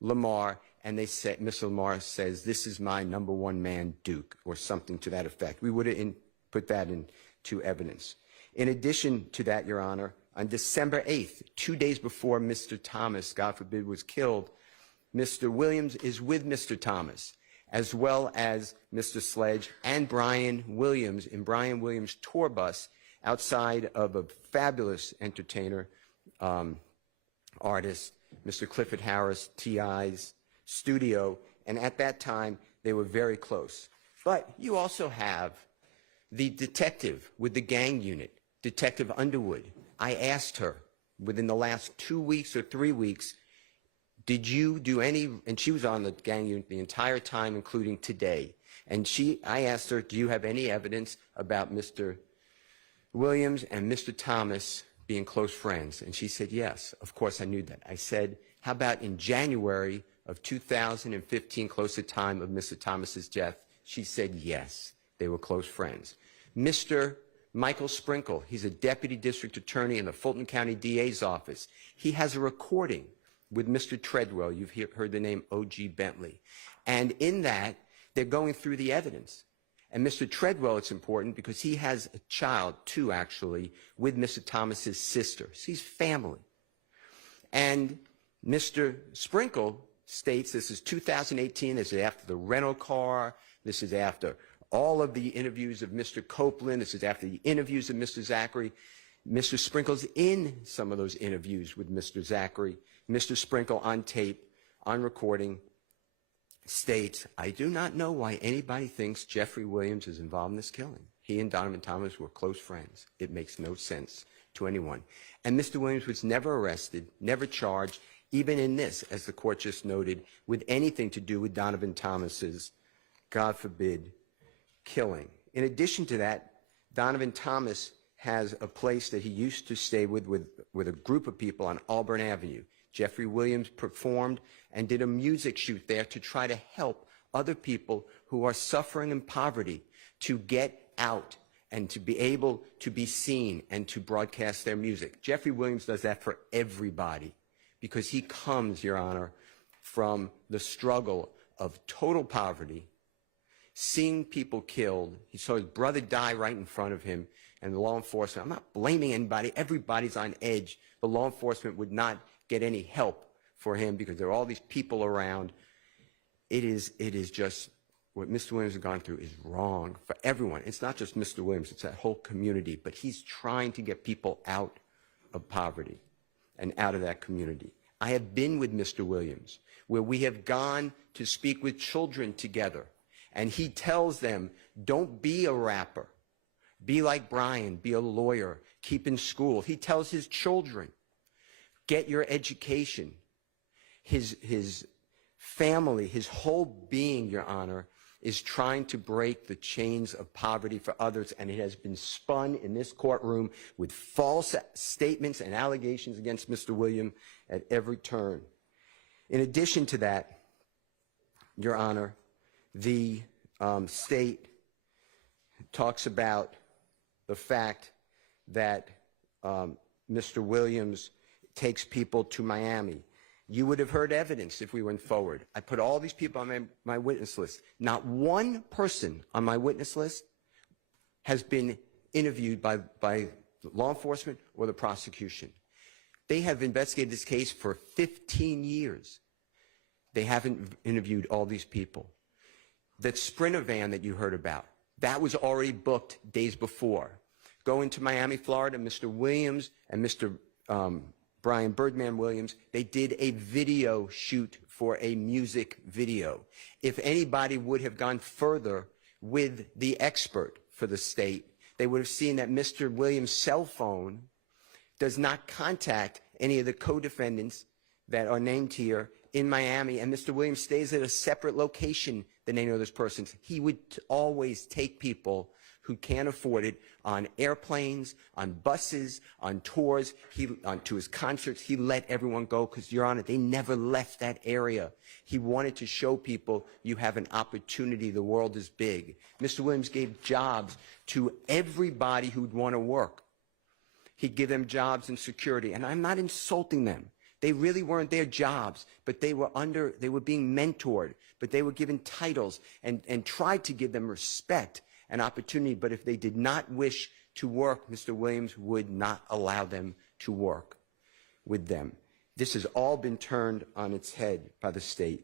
Lamar, and they said, Mr. Lamar says, "This is my number one man, Duke," or something to that effect. We would have put that into evidence. In addition to that, Your Honor, on December 8th, 2 days before Mr. Thomas, God forbid, was killed, Mr. Williams is with Mr. Thomas, as well as Mr. Sledge and Brian Williams in Brian Williams' tour bus outside of a fabulous entertainer, artist, Mr. Clifford Harris, T.I.'s studio, and at that time, they were very close. But you also have the detective with the gang unit, Detective Underwood. I asked her within the last 2 weeks or 3 weeks, did you do any, and she was on the gang unit the entire time, including today. And I asked her, do you have any evidence about Mr. Williams and Mr. Thomas being close friends? And she said, yes. Of course, I knew that. I said, how about in January of 2015, close to the time of Mr. Thomas's death? She said, yes, they were close friends. Mr. Michael Sprinkle, he's a deputy district attorney in the Fulton County DA's office. He has a recording with Mr. Treadwell. You've heard the name O.G. Bentley. And in that, they're going through the evidence. And Mr. Treadwell, it's important because he has a child, too, actually, with Mr. Thomas's sister. So he's family. And Mr. Sprinkle states this is 2018, this is after the rental car, this is after all of the interviews of Mr. Copeland, this is after the interviews of Mr. Zachary. Mr. Sprinkle's in some of those interviews with Mr. Zachary. Mr. Sprinkle on tape, on recording, states, I do not know why anybody thinks Jeffrey Williams is involved in this killing. He and Donovan Thomas were close friends. It makes no sense to anyone. And Mr. Williams was never arrested, never charged, even in this, as the court just noted, with anything to do with Donovan Thomas's, God forbid, killing. In addition to that, Donovan Thomas has a place that he used to stay with a group of people on Auburn Avenue. Jeffrey Williams performed and did a music shoot there to try to help other people who are suffering in poverty to get out and to be able to be seen and to broadcast their music. Jeffrey Williams does that for everybody because he comes, Your Honor, from the struggle of total poverty, seeing people killed. He saw his brother die right in front of him, and the law enforcement, I'm not blaming anybody, everybody's on edge. The law enforcement would not get any help for him because there are all these people around. It is just what Mr. Williams has gone through is wrong for everyone. It's not just Mr. Williams, it's that whole community. But he's trying to get people out of poverty and out of that community. I have been with Mr. Williams, where we have gone to speak with children together, and he tells them, don't be a rapper. Be like Brian, be a lawyer, keep in school. He tells his children, get your education. His family, his whole being, Your Honor, is trying to break the chains of poverty for others, and it has been spun in this courtroom with false statements and allegations against Mr. Williams at every turn. In addition to that, Your Honor, the state talks about the fact that Mr. Williams takes people to Miami. You would have heard evidence if we went forward. I put all these people on my witness list. Not one person on my witness list has been interviewed by law enforcement or the prosecution. They have investigated this case for 15 years. They haven't interviewed all these people. That Sprinter van that you heard about, that was already booked days before. Going to Miami, Florida, Mr. Williams and Mr. Brian Birdman Williams, they did a video shoot for a music video. If anybody would have gone further with the expert for the state, they would have seen that Mr. Williams' cell phone does not contact any of the co-defendants that are named here in Miami, and Mr. Williams stays at a separate location than any of those persons. He would always take people who can't afford it on airplanes, on buses, on tours, to his concerts. He let everyone go because, Your Honor, they never left that area. He wanted to show people you have an opportunity. The world is big. Mr. Williams gave jobs to everybody who'd want to work. He'd give them jobs and security, and I'm not insulting them. They really weren't their jobs, but they were being mentored, but they were given titles and tried to give them respect and opportunity. But if they did not wish to work, Mr. Williams would not allow them to work with them. This has all been turned on its head by the state.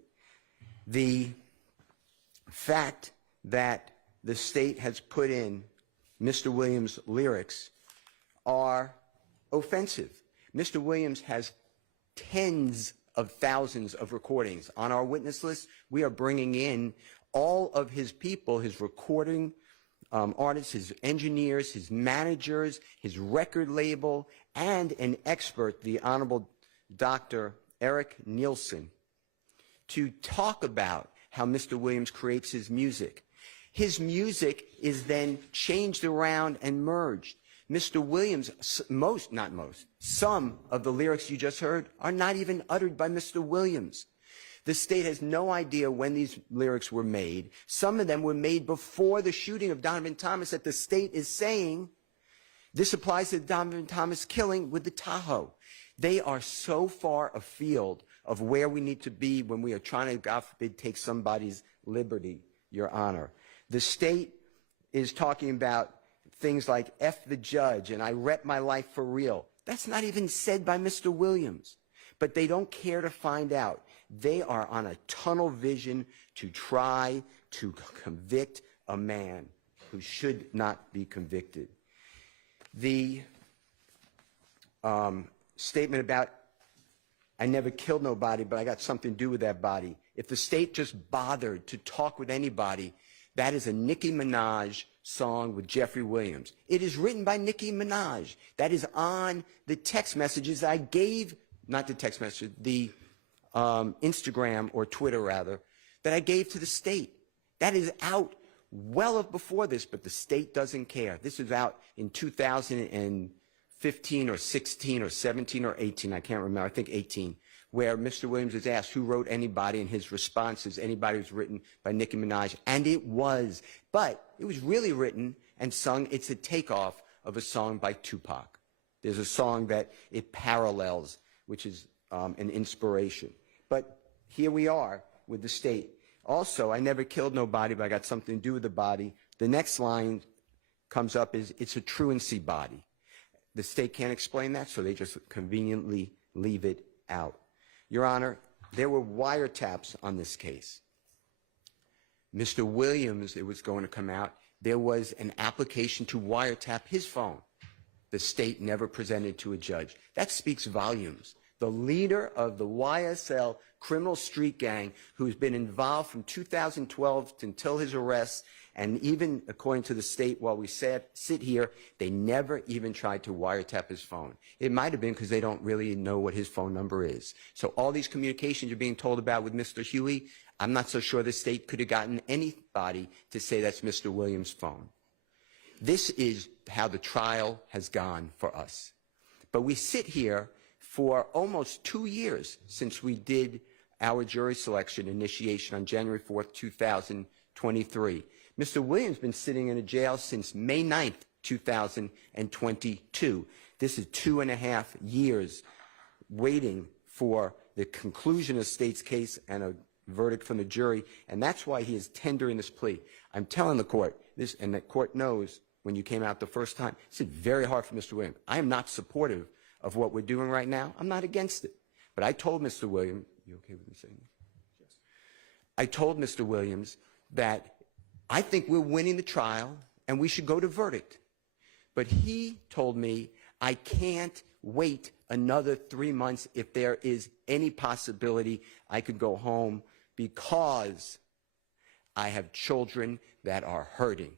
The fact that the state has put in Mr. Williams' lyrics are offensive. Mr. Williams has tens of thousands of recordings. On our witness list, we are bringing in all of his people, his recording artists, his engineers, his managers, his record label, and an expert, the Honorable Dr. Eric Nielsen, to talk about how Mr. Williams creates his music. His music is then changed around and merged. Mr. Williams, some of the lyrics you just heard are not even uttered by Mr. Williams. The state has no idea when these lyrics were made. Some of them were made before the shooting of Donovan Thomas that the state is saying this applies to the Donovan Thomas killing with the Tahoe. They are so far afield of where we need to be when we are trying to, God forbid, take somebody's liberty, Your Honor. The state is talking about things like F the judge and I rep my life for real. That's not even said by Mr. Williams. But they don't care to find out. They are on a tunnel vision to try to convict a man who should not be convicted. The statement about I never killed nobody, but I got something to do with that body. If the state just bothered to talk with anybody, that is a Nicki Minaj song with Jeffrey Williams. It is written by Nicki Minaj. That is on the text messages I gave, not the text message, the Instagram or Twitter rather, that I gave to the state. That is out well before this, but the state doesn't care. This is out in 2015 or 16 or 17 or 18, I can't remember, I think 18, where Mr. Williams was asked who wrote anybody, and his response is anybody who's written by Nicki Minaj, and it was. But it was really written and sung. It's a takeoff of a song by Tupac. There's a song that it parallels, which is an inspiration. But here we are with the state. Also, I never killed nobody, but I got something to do with the body. The next line comes up is it's a truancy body. The state can't explain that, so they just conveniently leave it out. Your Honor, there were wiretaps on this case. Mr. Williams, it was going to come out, there was an application to wiretap his phone. The state never presented to a judge. That speaks volumes. The leader of the YSL criminal street gang, who's been involved from 2012 until his arrest, and even according to the state, while we sit here, they never even tried to wiretap his phone. It might have been because they don't really know what his phone number is. So all these communications you're being told about with Mr. Huey, I'm not so sure the state could have gotten anybody to say that's Mr. Williams' phone. This is how the trial has gone for us. But we sit here for almost 2 years since we did our jury selection initiation on January 4th, 2023. Mr. Williams has been sitting in a jail since May 9th, 2022. This is 2.5 years waiting for the conclusion of the state's case and a verdict from the jury, and that's why he is tendering this plea. I'm telling the court this, and the court knows when you came out the first time, it's very hard for Mr. Williams. I am not supportive of what we're doing right now. I'm not against it. But I told Mr. Williams, you okay with me saying this? Yes. I told Mr. Williams that I think we're winning the trial and we should go to verdict. But he told me I can't wait another 3 months if there is any possibility I could go home because I have children that are hurting.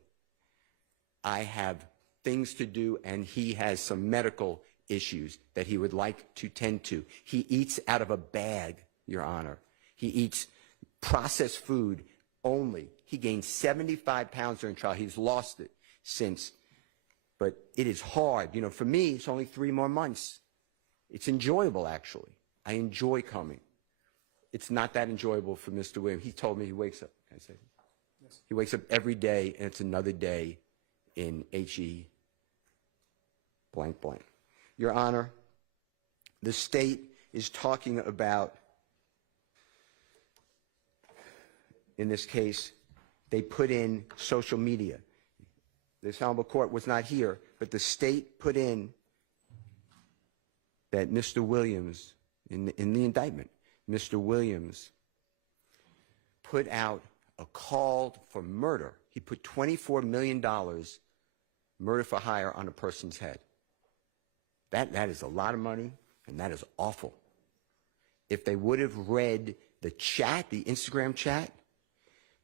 I have things to do, and he has some medical issues that he would like to tend to. He eats out of a bag, Your Honor. He eats processed food only. He gained 75 pounds during trial. He's lost it since. But it is hard. You know, for me, it's only 3 more months. It's enjoyable, actually. I enjoy coming. It's not that enjoyable for Mr. Williams. He told me he wakes up. Can I say? Yes. He wakes up every day, and it's another day in HE blank blank. Your Honor, the state is talking about, in this case, they put in social media. This honorable court was not here, but the state put in that Mr. Williams, in the indictment, Mr. Williams put out a call for murder. He put $24 million murder for hire on a person's head. That is a lot of money, and that is awful. If they would have read the chat, the Instagram chat,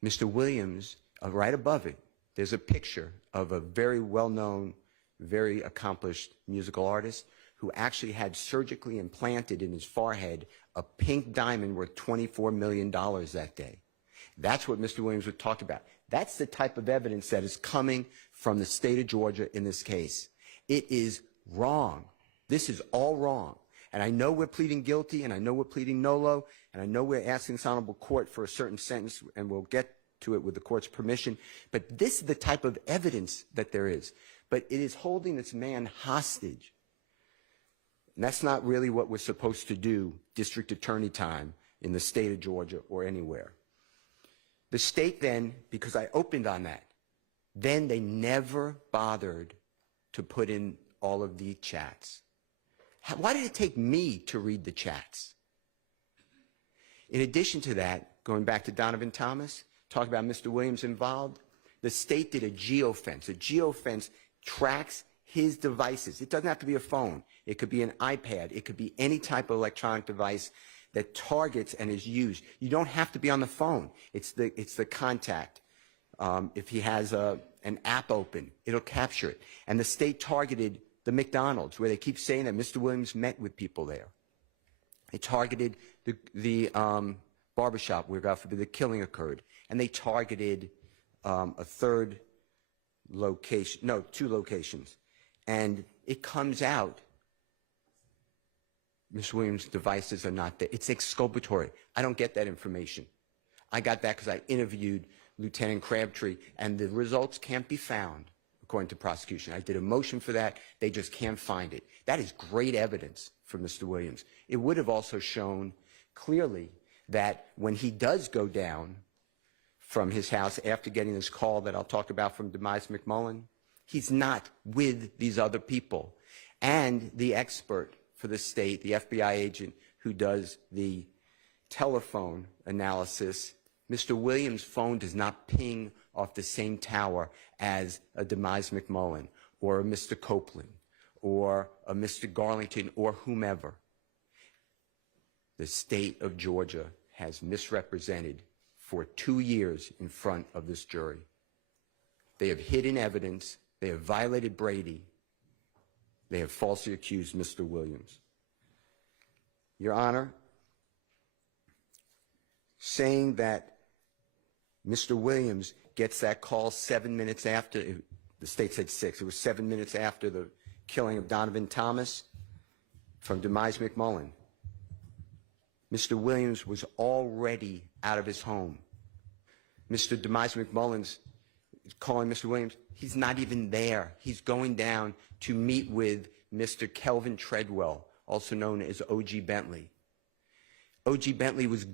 Mr. Williams, right above it, there's a picture of a very well-known, very accomplished musical artist who actually had surgically implanted in his forehead a pink diamond worth $24 million that day. That's what Mr. Williams would talk about. That's the type of evidence that is coming from the state of Georgia in this case. It is wrong. This is all wrong. And I know we're pleading guilty, and I know we're pleading nolo, and I know we're asking this honorable court for a certain sentence, and we'll get to it with the court's permission. But this is the type of evidence that there is. But it is holding this man hostage. And that's not really what we're supposed to do, district attorney time, in the state of Georgia or anywhere. The state then, because I opened on that, then they never bothered to put in all of the chats. Why did it take me to read the chats? In addition to that, going back to Donovan Thomas, talk about Mr. Williams involved, the state did a geofence. A geofence tracks his devices. It doesn't have to be a phone. It could be an iPad. It could be any type of electronic device that targets and is used. You don't have to be on the phone. It's the contact. If he has an app open, it'll capture it. And the state targeted the McDonald's, where they keep saying that Mr. Williams met with people there. They targeted the barbershop where, God forbid, the killing occurred. And they targeted a third location, no, 2 locations. And it comes out, Mr. Williams' devices are not there. It's exculpatory. I don't get that information. I got that because I interviewed Lieutenant Crabtree, and the results can't be found, according to prosecution. I did a motion for that. They just can't find it. That is great evidence for Mr. Williams. It would have also shown clearly that when he does go down from his house after getting this call that I'll talk about from Demise McMullen, he's not with these other people. And the expert for the state, the FBI agent who does the telephone analysis, Mr. Williams' phone does not ping off the same tower as a Demise McMullen or a Mr. Copeland or a Mr. Garlington or whomever. The state of Georgia has misrepresented for 2 years in front of this jury. They have hidden evidence. They have violated Brady. They have falsely accused Mr. Williams. Your Honor, saying that Mr. Williams gets that call 7 minutes after, the state said 6, it was 7 minutes after the killing of Donovan Thomas from Demise McMullen. Mr. Williams was already out of his home. Mr. Demise McMullen's calling Mr. Williams. He's not even there. He's going down to meet with Mr. Kelvin Treadwell, also known as O.G. Bentley. O.G. Bentley was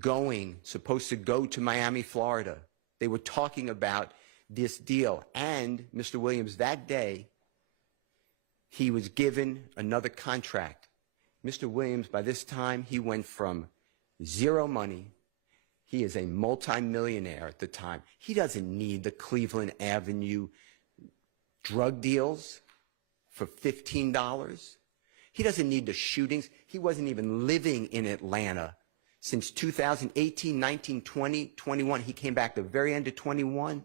supposed to go to Miami, Florida. They were talking about this deal. And Mr. Williams, that day, he was given another contract. Mr. Williams, by this time, he went from zero money. He is a multimillionaire at the time. He doesn't need the Cleveland Avenue drug deals for $15. He doesn't need the shootings. He wasn't even living in Atlanta since 2018, 19, 20, 21. He came back the very end of 21,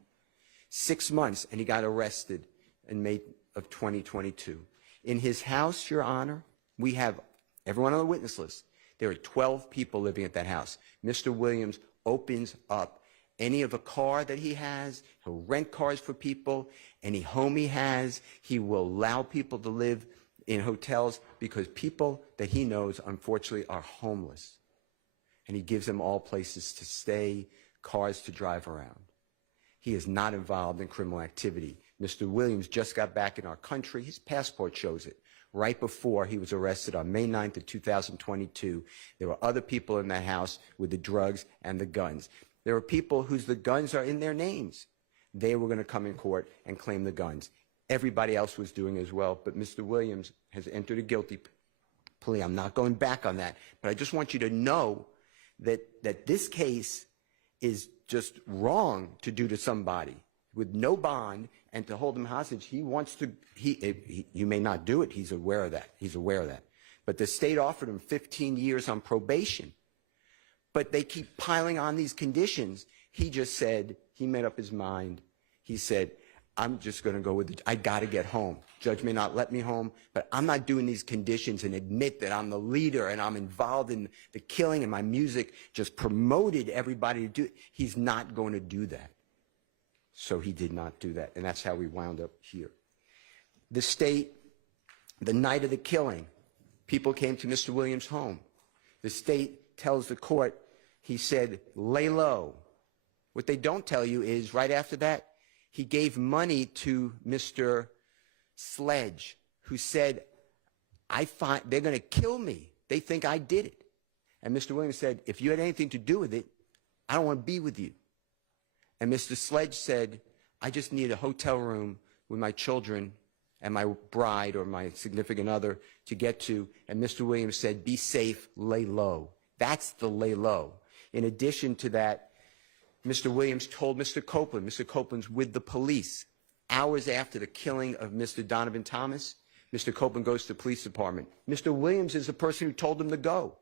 6 months, and he got arrested in May of 2022. In his house, Your Honor, we have everyone on the witness list. There are 12 people living at that house. Mr. Williams opens up any of a car that he has. He'll rent cars for people. Any home he has, he will allow people to live in hotels because people that he knows, unfortunately, are homeless. And he gives them all places to stay, cars to drive around. He is not involved in criminal activity. Mr. Williams just got back in our country. His passport shows it. Right before he was arrested on May 9th of 2022, there were other people in that house with the drugs and the guns. There were people the guns are in their names. They were going to come in court and claim the guns. Everybody else was doing as well, but Mr. Williams has entered a guilty plea. I'm not going back on that, but I just want you to know that this case is just wrong to do to somebody with no bond and to hold him hostage. He wants to, you may not do it. He's aware of that. He's aware of that. But the state offered him 15 years on probation. But they keep piling on these conditions. He just said, he made up his mind. He said, I'm just going to go with it. I got to get home. Judge may not let me home, but I'm not doing these conditions and admit that I'm the leader and I'm involved in the killing and my music just promoted everybody to do it. He's not going to do that. So he did not do that, and that's how we wound up here. The state, the night of the killing, people came to Mr. Williams' home. The state tells the court, he said, lay low. What they don't tell you is right after that, he gave money to Mr. Sledge, who said, they're going to kill me. They think I did it. And Mr. Williams said, if you had anything to do with it, I don't want to be with you. And Mr. Sledge said, I just need a hotel room with my children and my bride or my significant other to get to. And Mr. Williams said, be safe, lay low. That's the lay low. In addition to that, Mr. Williams told Mr. Copeland, Mr. Copeland's with the police. Hours after the killing of Mr. Donovan Thomas, Mr. Copeland goes to the police department. Mr. Williams is the person who told him to go.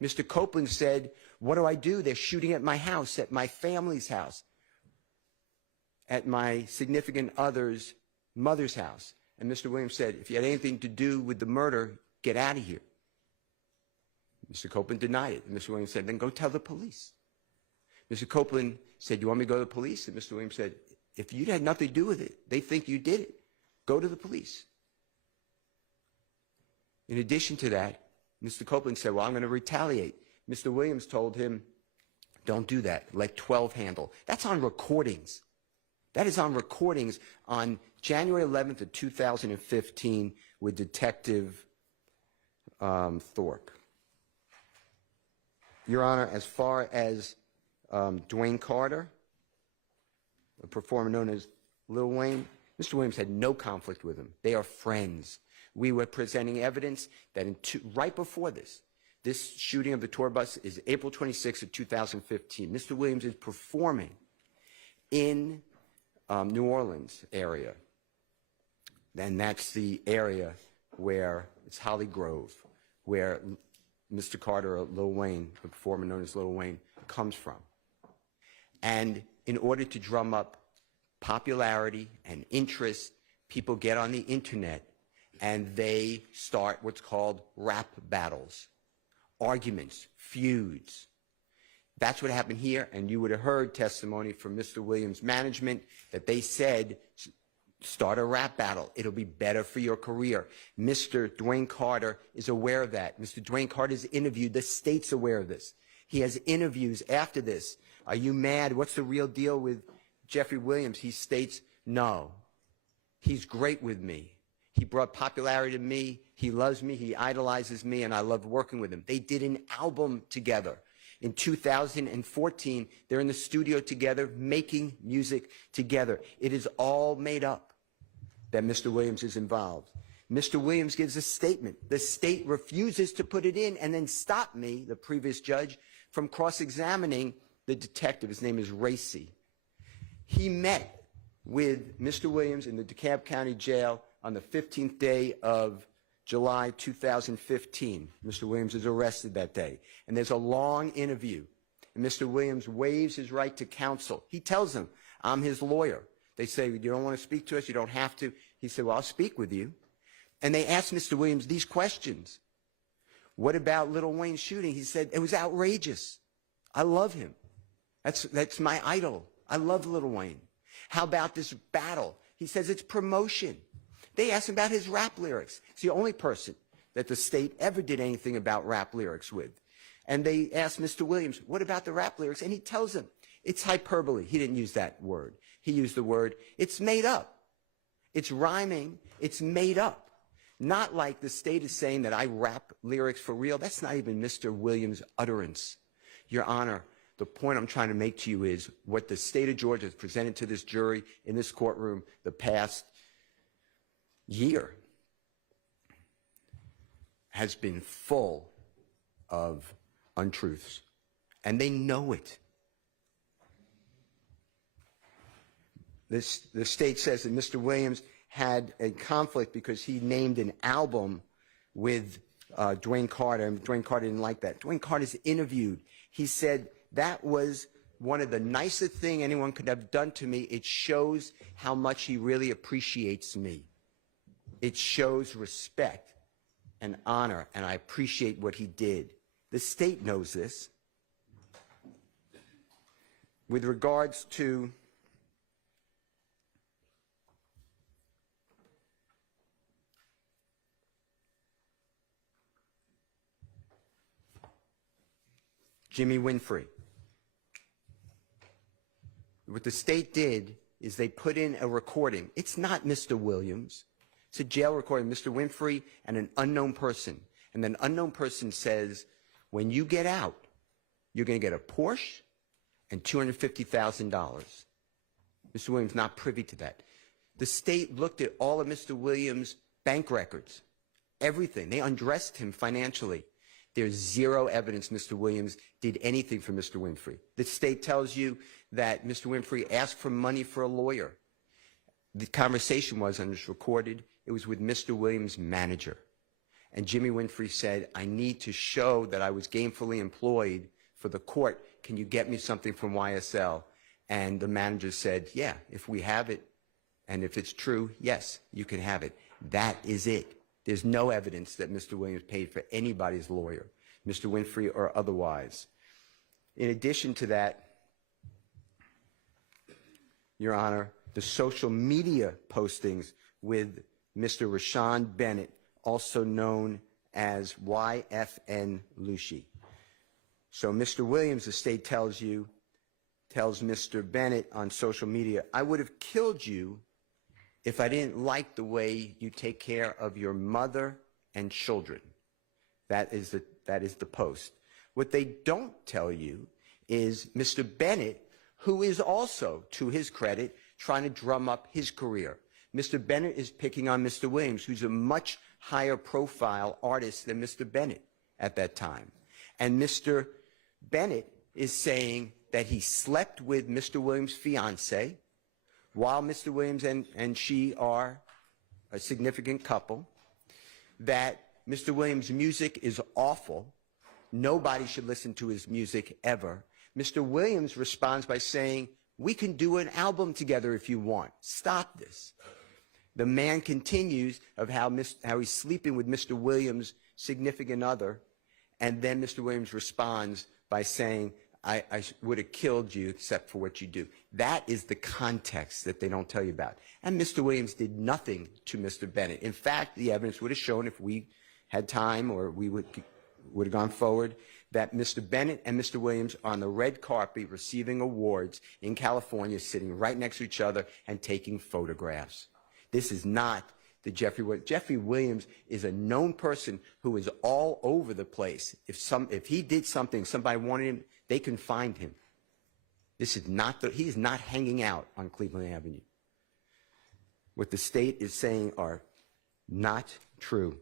Mr. Copeland said, what do? They're shooting at my house, at my family's house, at my significant other's mother's house. And Mr. Williams said, if you had anything to do with the murder, get out of here. Mr. Copeland denied it. And Mr. Williams said, then go tell the police. Mr. Copeland said, you want me to go to the police? And Mr. Williams said, if you had nothing to do with it, they think you did it, go to the police. In addition to that, Mr. Copeland said, well, I'm going to retaliate. Mr. Williams told him, don't do that. Let 12 handle. That's on recordings. That is on recordings on January 11th of 2015 with Detective Thorpe. Your Honor, as far as Dwayne Carter, a performer known as Lil Wayne, Mr. Williams had no conflict with him. They are friends. We were presenting evidence that right before this, This shooting of the tour bus is April 26th of 2015. Mr. Williams is performing in New Orleans area. And that's the area where it's Holly Grove, where Mr. Carter, or Lil Wayne, the performer known as Lil Wayne, comes from. And in order to drum up popularity and interest, people get on the internet and they start what's called rap battles, arguments, feuds. That's what happened here, and you would have heard testimony from Mr. Williams' management that they said, start a rap battle. It'll be better for your career. Mr. Dwayne Carter is aware of that. Mr. Dwayne Carter's interviewed. The state's aware of this. He has interviews after this. Are you mad? What's the real deal with Jeffrey Williams? He states, no. He's great with me. He brought popularity to me. He loves me. He idolizes me, and I love working with him. They did an album together. In 2014, they're in the studio together, making music together. It is all made up that Mr. Williams is involved. Mr. Williams gives a statement. The state refuses to put it in and then stop me, the previous judge, from cross-examining the detective. His name is Racy. He met with Mr. Williams in the DeKalb County Jail on the 15th day of July 2015. Mr. Williams is arrested that day. And there's a long interview. And Mr. Williams waives his right to counsel. He tells them, I'm his lawyer. They say, you don't want to speak to us? You don't have to. He said, well, I'll speak with you. And they asked Mr. Williams these questions. What about Lil Wayne's shooting? He said, it was outrageous. I love him. That's my idol. I love Lil Wayne. How about this battle? He says it's promotion. They asked him about his rap lyrics. It's the only person that the state ever did anything about rap lyrics with. And they asked Mr. Williams, what about the rap lyrics? And he tells them, it's hyperbole. He didn't use that word. He used the word, it's made up. It's rhyming. It's made up. Not like the state is saying that I rap lyrics for real. That's not even Mr. Williams' utterance. Your Honor, the point I'm trying to make to you is what the state of Georgia has presented to this jury in this courtroom the past year has been full of untruths, and they know it. The state says that Mr. Williams had a conflict because he named an album with Dwayne Carter, and Dwayne Carter didn't like that. Dwayne Carter's interviewed. He said, that was one of the nicest things anyone could have done to me. It shows how much he really appreciates me. It shows respect and honor, and I appreciate what he did. The state knows this. With regards to Jimmy Winfrey, what the state did is they put in a recording. It's not Mr. Williams. It's a jail recording, Mr. Winfrey and an unknown person. And then unknown person says, when you get out, you're going to get a Porsche and $250,000. Mr. Williams not privy to that. The state looked at all of Mr. Williams' bank records, everything. They undressed him financially. There's zero evidence Mr. Williams did anything for Mr. Winfrey. The state tells you that Mr. Winfrey asked for money for a lawyer. The conversation was, and it's recorded, it was with Mr. Williams' manager. And Jimmy Winfrey said, I need to show that I was gainfully employed for the court. Can you get me something from YSL? And the manager said, yeah, if we have it, and if it's true, yes, you can have it. That is it. There's no evidence that Mr. Williams paid for anybody's lawyer, Mr. Winfrey or otherwise. In addition to that, Your Honor, the social media postings with Mr. Rashawn Bennett, also known as YFN Lucy. So Mr. Williams, the state tells Mr. Bennett on social media, I would have killed you if I didn't like the way you take care of your mother and children. That is the post. What they don't tell you is Mr. Bennett, who is also, to his credit, trying to drum up his career. Mr. Bennett is picking on Mr. Williams, who's a much higher profile artist than Mr. Bennett. at that time. And Mr. Bennett is saying that he slept with Mr. Williams' fiance while Mr. Williams and she are a significant couple, that Mr. Williams' music is awful. Nobody should listen to his music ever. Mr. Williams responds by saying, we can do an album together if you want. Stop this. The man continues of how he's sleeping with Mr. Williams' significant other, and then Mr. Williams responds by saying, I would have killed you except for what you do. That is the context that they don't tell you about. And Mr. Williams did nothing to Mr. Bennett. In fact, the evidence would have shown, if we had time or we would have gone forward, that Mr. Bennett and Mr. Williams are on the red carpet receiving awards in California, sitting right next to each other and taking photographs. This is not the Jeffrey Williams. Jeffrey Williams is a known person who is all over the place. If he did something, somebody wanted him, they can find him. This is not he is not hanging out on Cleveland Avenue. What the state is saying are not true.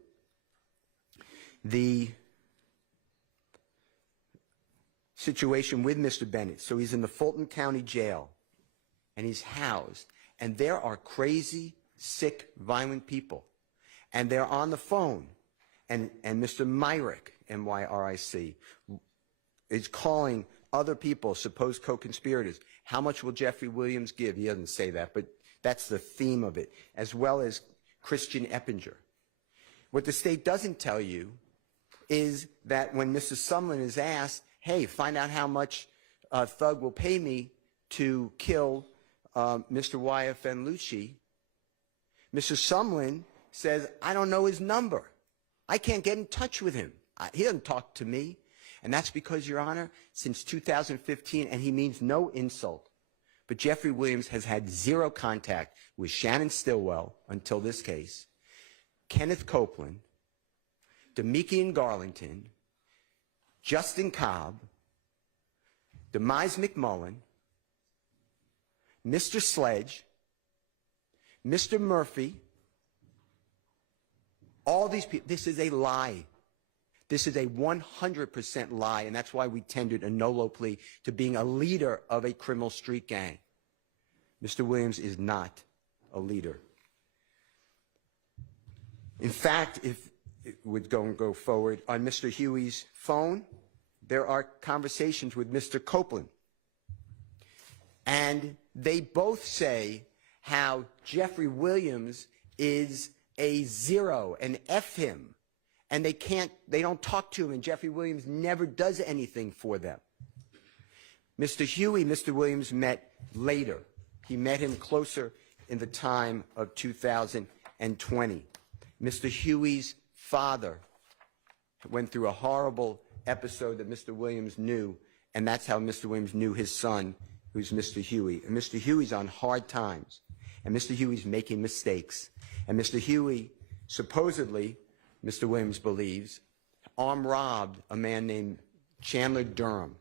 The situation with Mr. Bennett, so he's in the Fulton County Jail, and he's housed, and there are crazy, sick, violent people, and they're on the phone, and Mr. Myrick, M-Y-R-I-C, is calling other people, supposed co-conspirators. How much will Jeffrey Williams give? He doesn't say that, but that's the theme of it, as well as Christian Eppinger. What the state doesn't tell you is that when Mrs. Sumlin is asked, hey, find out how much Thug will pay me to kill Mr. YFN Lucci, Mr. Sumlin says, I don't know his number. I can't get in touch with him. He doesn't talk to me. And that's because, Your Honor, since 2015, and he means no insult, but Jeffrey Williams has had zero contact with Shannon Stillwell until this case, Kenneth Copeland, Demikian Garlington, Justin Cobb, Demise McMullen, Mr. Sledge, Mr. Murphy, all these people. This is a lie. This is a 100% lie, and that's why we tendered a no-low plea to being a leader of a criminal street gang. Mr. Williams is not a leader. In fact, if it would go forward, on Mr. Huey's phone, there are conversations with Mr. Copeland. And they both say how Jeffrey Williams is a zero, and F him. And they don't talk to him, and Jeffrey Williams never does anything for them. Mr. Huey, Mr. Williams met later. He met him closer in the time of 2020. Mr. Huey's father went through a horrible episode that Mr. Williams knew, and that's how Mr. Williams knew his son, who's Mr. Huey. And Mr. Huey's on hard times, and Mr. Huey's making mistakes. And Mr. Huey, supposedly, Mr. Williams believes, armed robbed a man named Chandler Durham,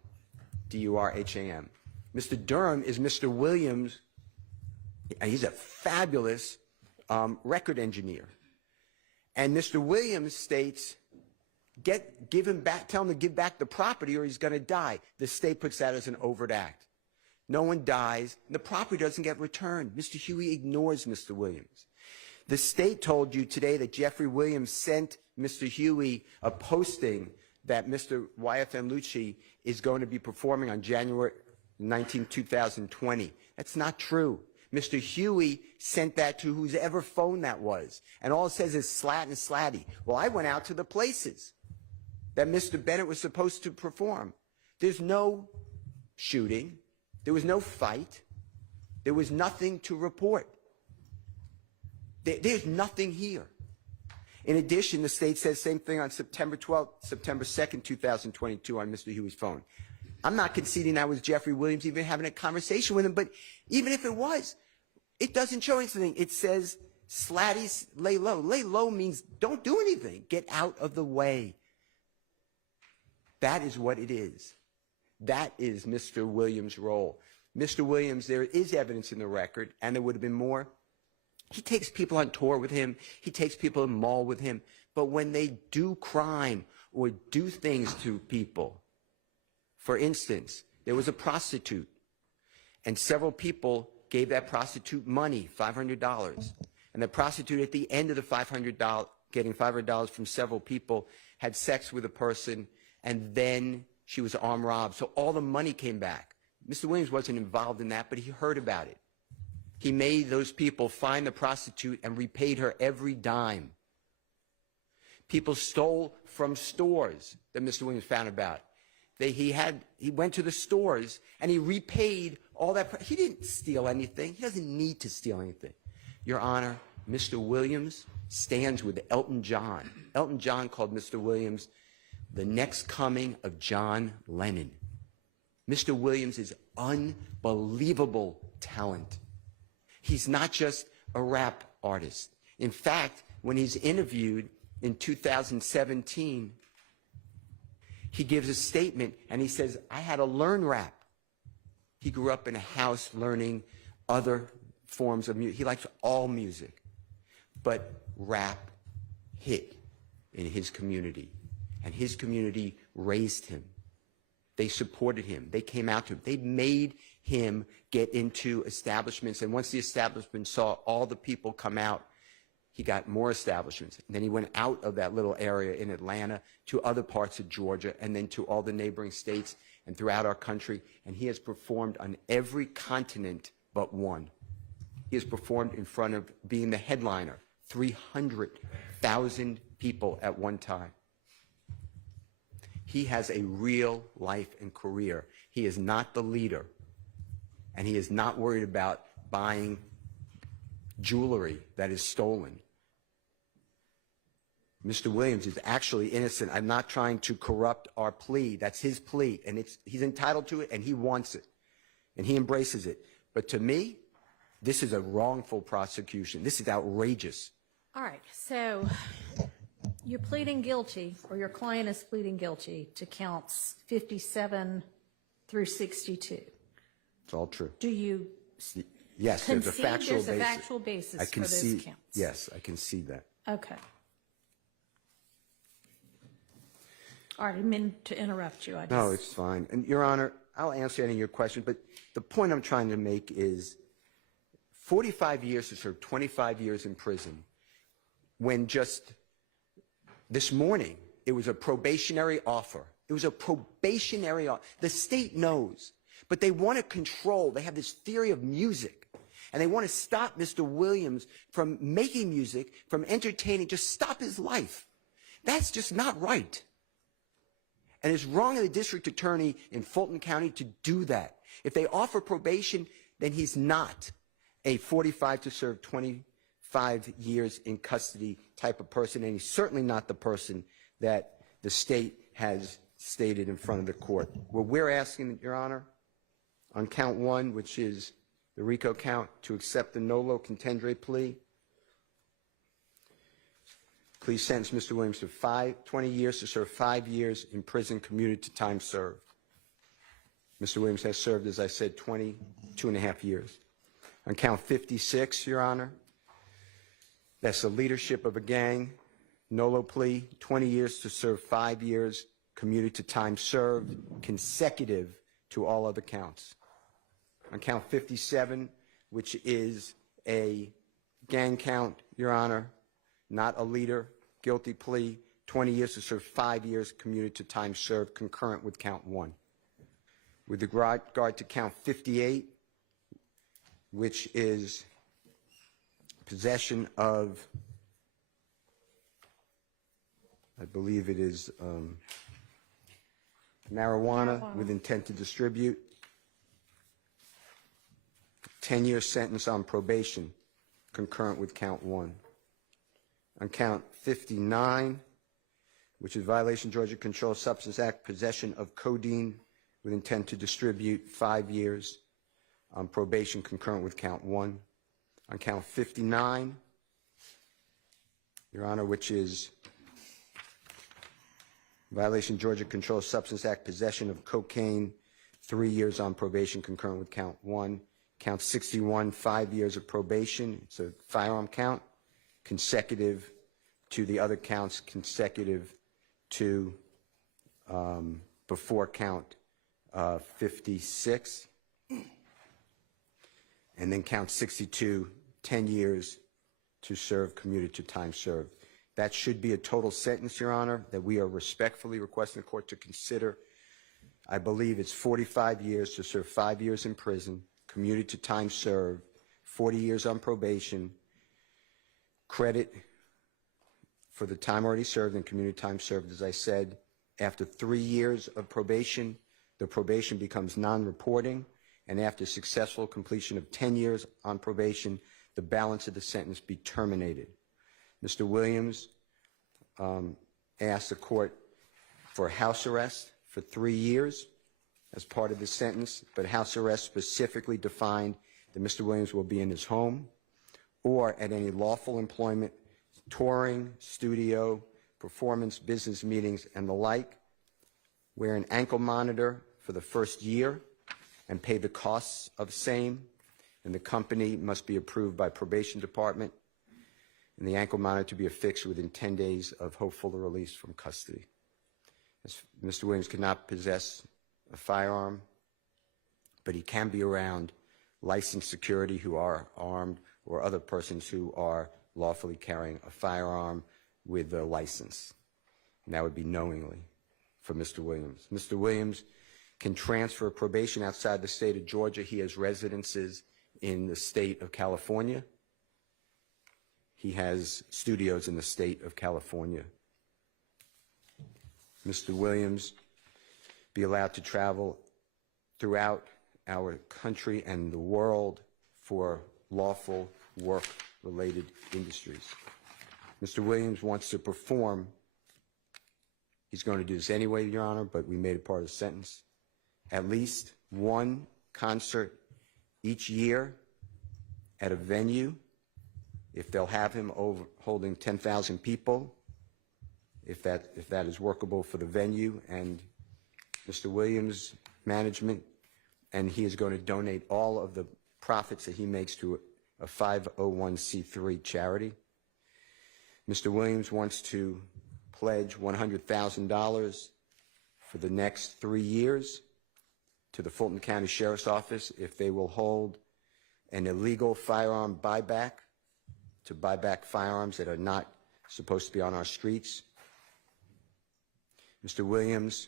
D-U-R-H-A-M. Mr. Durham is Mr. Williams, and he's a fabulous record engineer. And Mr. Williams states, give him back, tell him to give back the property or he's going to die. The state puts that as an overt act. No one dies, and the property doesn't get returned. Mr. Huey ignores Mr. Williams. The state told you today that Jeffrey Williams sent Mr. Huey a posting that Mr. YFN Lucci is going to be performing on January 19, 2020. That's not true. Mr. Huey sent that to whoever phone that was, and all it says is slat and slatty. Well, I went out to the places that Mr. Bennett was supposed to perform. There's no shooting. There was no fight. There was nothing to report. There's nothing here. In addition, the state says same thing on September 12th, September 2nd, 2022 on Mr. Huey's phone. I'm not conceding that was Jeffrey Williams even having a conversation with him, but even if it was, it doesn't show anything. It says slatty, lay low. Lay low means don't do anything. Get out of the way. That is what it is. That is Mr. Williams' role. Mr. Williams, there is evidence in the record, and there would have been more. He takes people on tour with him. He takes people to the mall with him. But when they do crime, or do things to people. For instance, there was a prostitute, and several people gave that prostitute money, $500. And the prostitute, at the end of the $500, getting $500 from several people, had sex with a person, and then she was armed robbed. So all the money came back. Mr. Williams wasn't involved in that, but he heard about it. He made those people find the prostitute and repaid her every dime. People stole from stores that Mr. Williams found about. He went to the stores and he repaid all that. He didn't steal anything. He doesn't need to steal anything. Your Honor, Mr. Williams stands with Elton John. Elton John called Mr. Williams the next coming of John Lennon. Mr. Williams is unbelievable talent. He's not just a rap artist. In fact, when he's interviewed in 2017, he gives a statement and he says, I had to learn rap. He grew up in a house learning other forms of music. He likes all music. But rap hit in his community. And his community raised him. They supported him. They came out to him. They made him get into establishments. And once the establishment saw all the people come out, he got more establishments. And then he went out of that little area in Atlanta to other parts of Georgia and then to all the neighboring states and throughout our country. And he has performed on every continent but one. He has performed in front of being the headliner, 300,000 people at one time. He has a real life and career. He is not the leader, and he is not worried about buying jewelry that is stolen. Mr. Williams is actually innocent. I'm not trying to corrupt our plea. That's his plea, and he's entitled to it, and he wants it, and he embraces it. But to me, this is a wrongful prosecution. This is outrageous. All right, so you're pleading guilty, or your client is pleading guilty to counts 57 through 62. It's all true. Do you Yes, there's a concede factual there's basis. a factual basis I for concede, those counts? yes, I concede that. Okay. All right, I didn't mean to interrupt you. No, it's fine. And Your Honor, I'll answer any of your questions, but the point I'm trying to make is 45 years to serve 25 years in prison, when just this morning it was a probationary offer. It was a probationary offer. The state knows, but they want to control. They have this theory of music, and they want to stop Mr. Williams from making music, from entertaining, just stop his life. That's just not right. And it's wrong of the district attorney in Fulton County to do that. If they offer probation, then he's not a 45 to serve 25 years in custody type of person, and he's certainly not the person that the state has stated in front of the court. What we're asking, Your Honor, on count one, which is the Rico count, to accept the nolo contendere plea. Please sentence Mr. Williams to 20 years to serve 5 years in prison commuted to time served. Mr. Williams has served, as I said, 22.5 years. On count 56, Your Honor, that's the leadership of a gang, nolo plea, 20 years to serve 5 years commuted to time served, consecutive to all other counts. On count 57, which is a gang count, Your Honor, not a leader, guilty plea, 20 years to serve 5 years commuted to time served, concurrent with count one. With regard to count 58, which is possession of, I believe it is marijuana with intent to distribute, 10-year sentence on probation, concurrent with count one. On count 59, which is violation of Georgia Controlled Substance Act, possession of codeine with intent to distribute, 5 years on probation, concurrent with count one. On count 59, Your Honor, which is violation of Georgia Controlled Substance Act, possession of cocaine, 3 years on probation, concurrent with count one. Count 61, 5 years of probation. It's a firearm count, consecutive to the other counts, consecutive to before count 56, and then count 62, 10 years to serve commuted to time served. That should be a total sentence, Your Honor, that we are respectfully requesting the court to consider. I believe it's 45 years to serve 5 years in prison, commuted to time served, 40 years on probation, credit for the time already served and community time served. As I said, after 3 years of probation, the probation becomes non-reporting, and after successful completion of 10 years on probation, the balance of the sentence be terminated. Mr. Williams asked the court for house arrest for 3 years as part of the sentence, but house arrest specifically defined that Mr. Williams will be in his home or at any lawful employment, touring, studio, performance, business meetings, and the like. Wear an ankle monitor for the first year and pay the costs of same, and the company must be approved by probation department, and the ankle monitor to be affixed within 10 days of hopeful release from custody. Mr. Williams cannot possess a firearm, but he can be around licensed security who are armed or other persons who are lawfully carrying a firearm with a license. And that would be knowingly for Mr. Williams. Mr. Williams can transfer probation outside the state of Georgia. He has residences in the state of California. He has studios in the state of California. Mr. Williams be allowed to travel throughout our country and the world for lawful work-related industries. Mr. Williams wants to perform. He's going to do this anyway, Your Honor, but we made it part of the sentence. At least one concert each year at a venue, if they'll have him over holding 10,000 people, if that is workable for the venue and Mr. Williams' management, and he is going to donate all of the profits that he makes to a 501c3 charity. Mr. Williams wants to pledge $100,000 for the next 3 years to the Fulton County Sheriff's Office if they will hold an illegal firearm buyback to buy back firearms that are not supposed to be on our streets. Mr. Williams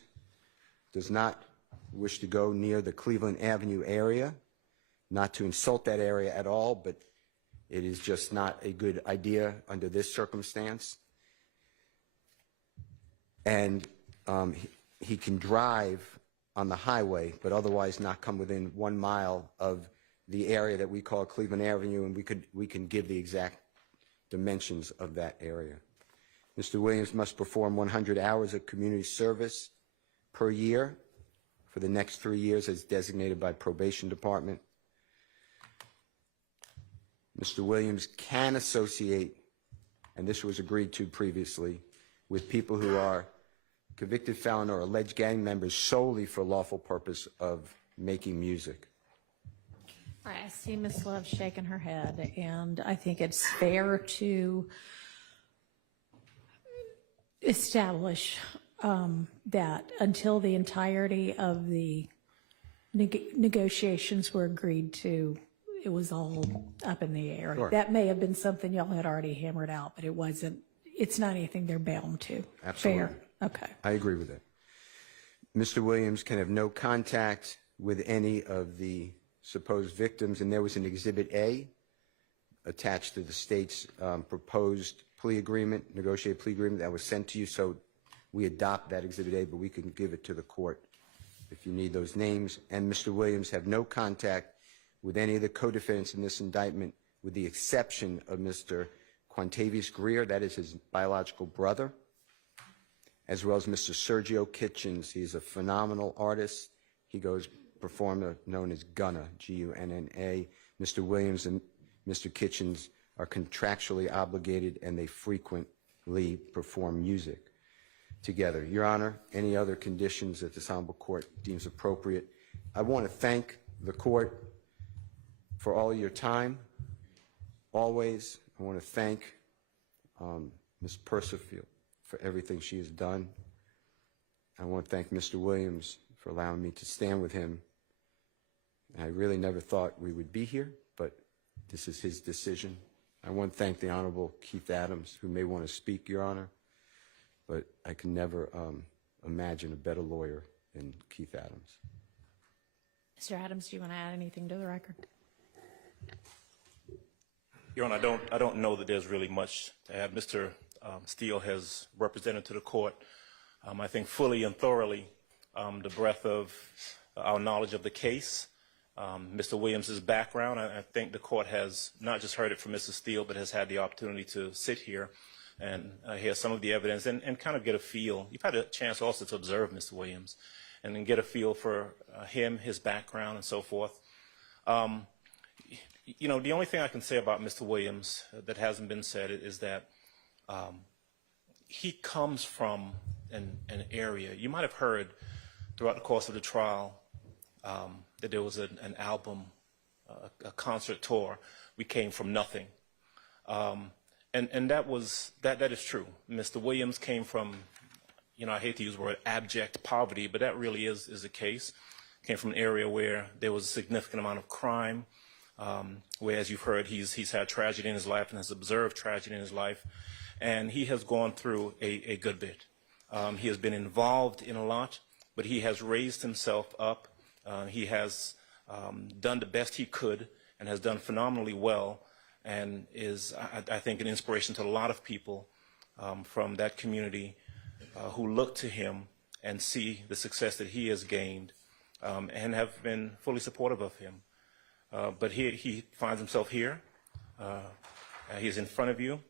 does not wish to go near the Cleveland Avenue area, not to insult that area at all, but it is just not a good idea under this circumstance. And he can drive on the highway, but otherwise not come within 1 mile of the area that we call Cleveland Avenue, and we can give the exact dimensions of that area. Mr. Williams must perform 100 hours of community service per year for the next 3 years as designated by probation department. Mr. Williams can associate, and this was agreed to previously, with people who are convicted felon or alleged gang members solely for lawful purpose of making music. All right, I see Ms. Love shaking her head, and I think it's fair to establish that until the entirety of the negotiations were agreed to, it was all up in the air. Sure. That may have been something y'all had already hammered out, but it wasn't. It's not anything they're bound to. Absolutely. Fair. Okay. I agree with that. Mr. Williams can have no contact with any of the supposed victims, and there was an Exhibit A attached to the state's proposed plea agreement, negotiated plea agreement that was sent to you, so we adopt that Exhibit A, but we can give it to the court if you need those names. And Mr. Williams have no contact with any of the co-defendants in this indictment, with the exception of Mr. Quantavious Greer, that is his biological brother, as well as Mr. Sergio Kitchens. He's a phenomenal artist. He goes performer known as Gunna, G-U-N-N-A. Mr. Williams and Mr. Kitchens are contractually obligated, and they frequently perform music together. Your Honor, any other conditions that this honorable court deems appropriate? I want to thank the court for all your time. Always, I want to thank Ms. Percival for everything she has done. I want to thank Mr. Williams for allowing me to stand with him. I really never thought we would be here, but this is his decision. I want to thank the Honorable Keith Adams, who may want to speak, Your Honor, but I can never imagine a better lawyer than Keith Adams. Mr. Adams, do you want to add anything to the record? Your Honor, I don't know that there's really much to add. Mr. Steele has represented to the court, I think fully and thoroughly, the breadth of our knowledge of the case, Mr. Williams's background. I think the court has not just heard it from Mr. Steele, but has had the opportunity to sit here and hear some of the evidence and kind of get a feel. You've had a chance also to observe Mr. Williams and then get a feel for him, his background, and so forth. You know, the only thing I can say about Mr. Williams that hasn't been said is that he comes from an area. You might have heard throughout the course of the trial that there was an album, a concert tour. We came from nothing. And that is true. Mr. Williams came from, you know, I hate to use the word abject poverty, but that really is the case. Came from an area where there was a significant amount of crime, where, as you've heard, he's had tragedy in his life and has observed tragedy in his life, and he has gone through a good bit. He has been involved in a lot, but he has raised himself up. He has done the best he could and has done phenomenally well, and is, I think, an inspiration to a lot of people from that community who look to him and see the success that he has gained and have been fully supportive of him. But he finds himself here. He's in front of you.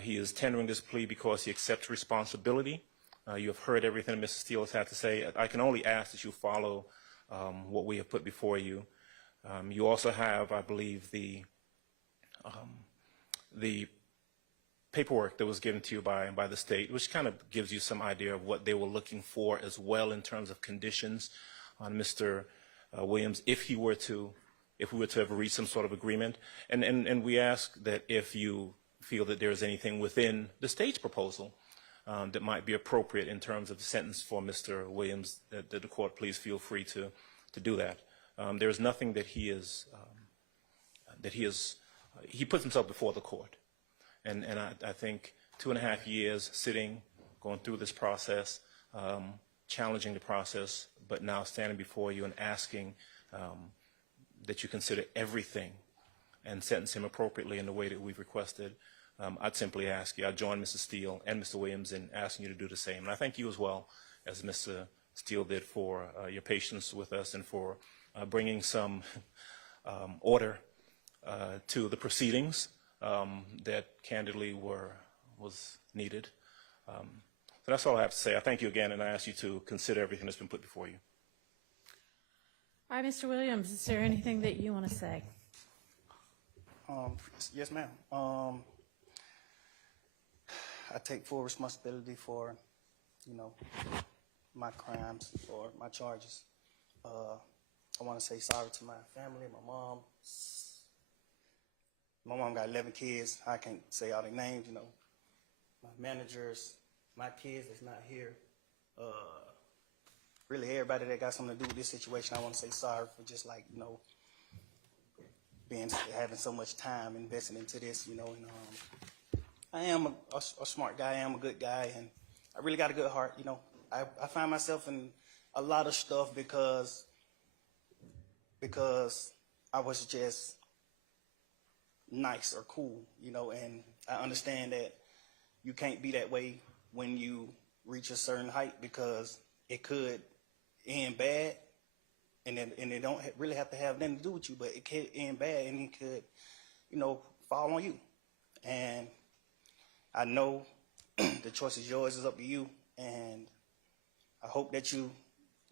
He is tendering this plea because he accepts responsibility. You have heard everything Mr. Steele has had to say. I can only ask that you follow what we have put before you. You also have, I believe, the paperwork that was given to you by the state, which kind of gives you some idea of what they were looking for as well in terms of conditions on Mr. Williams if we were to have reached some sort of agreement. And we ask that if you feel that there is anything within the state's proposal that might be appropriate in terms of the sentence for Mr. Williams, that the court please feel free to do that. There is nothing that he puts himself before the court. And I think 2.5 years sitting, going through this process, challenging the process, but now standing before you and asking that you consider everything and sentence him appropriately in the way that we've requested, I'd simply ask you, I'd join Mr. Steele and Mr. Williams in asking you to do the same. And I thank you as well, as Mr. Steele did, for your patience with us and for bringing some order to the proceedings that candidly was needed. So that's all I have to say. I thank you again, and I ask you to consider everything that's been put before you. All right, Mr. Williams, is there anything that you want to say? Yes, ma'am. I take full responsibility for, you know, my crimes or my charges. I want to say sorry to my family, my mom. My mom got 11 kids. I can't say all their names, you know. My managers, my kids that's not here. Really everybody that got something to do with this situation, I want to say sorry for just, like, you know, having so much time invested into this, you know. And I am a smart guy. I am a good guy, and I really got a good heart, you know. I find myself in a lot of stuff because I was just nice or cool, you know, and I understand that you can't be that way when you reach a certain height because it could end bad, and it don't really have to have nothing to do with you, but it could end bad, and it could, you know, fall on you. And I know the choice is yours, it's up to you, and I hope that you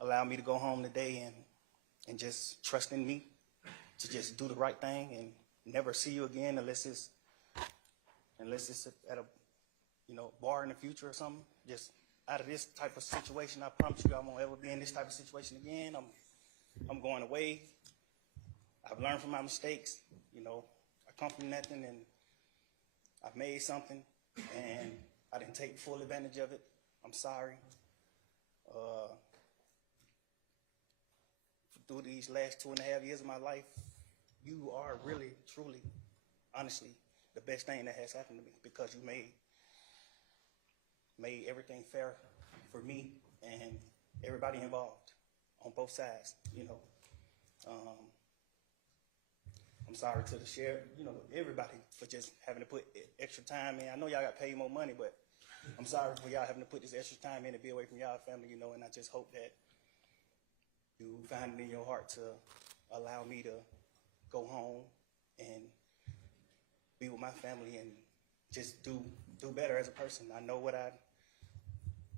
allow me to go home today and just trust in me to just do the right thing and never see you again unless it's at a, you know, bar in the future or something. Just out of this type of situation, I promise you I won't ever be in this type of situation again. I'm going away. I've learned from my mistakes. You know, I come from nothing and I've made something, and I didn't take full advantage of it. I'm sorry. Through these last 2.5 years of my life, you are really, truly, honestly, the best thing that has happened to me, because you made everything fair for me and everybody involved on both sides, you know. I'm sorry to the sheriff, you know, everybody, for just having to put extra time in. I know y'all got paid more money, but I'm sorry for y'all having to put this extra time in to be away from y'all family, you know, and I just hope that you find it in your heart to allow me to go home and be with my family and just do better as a person. I know what I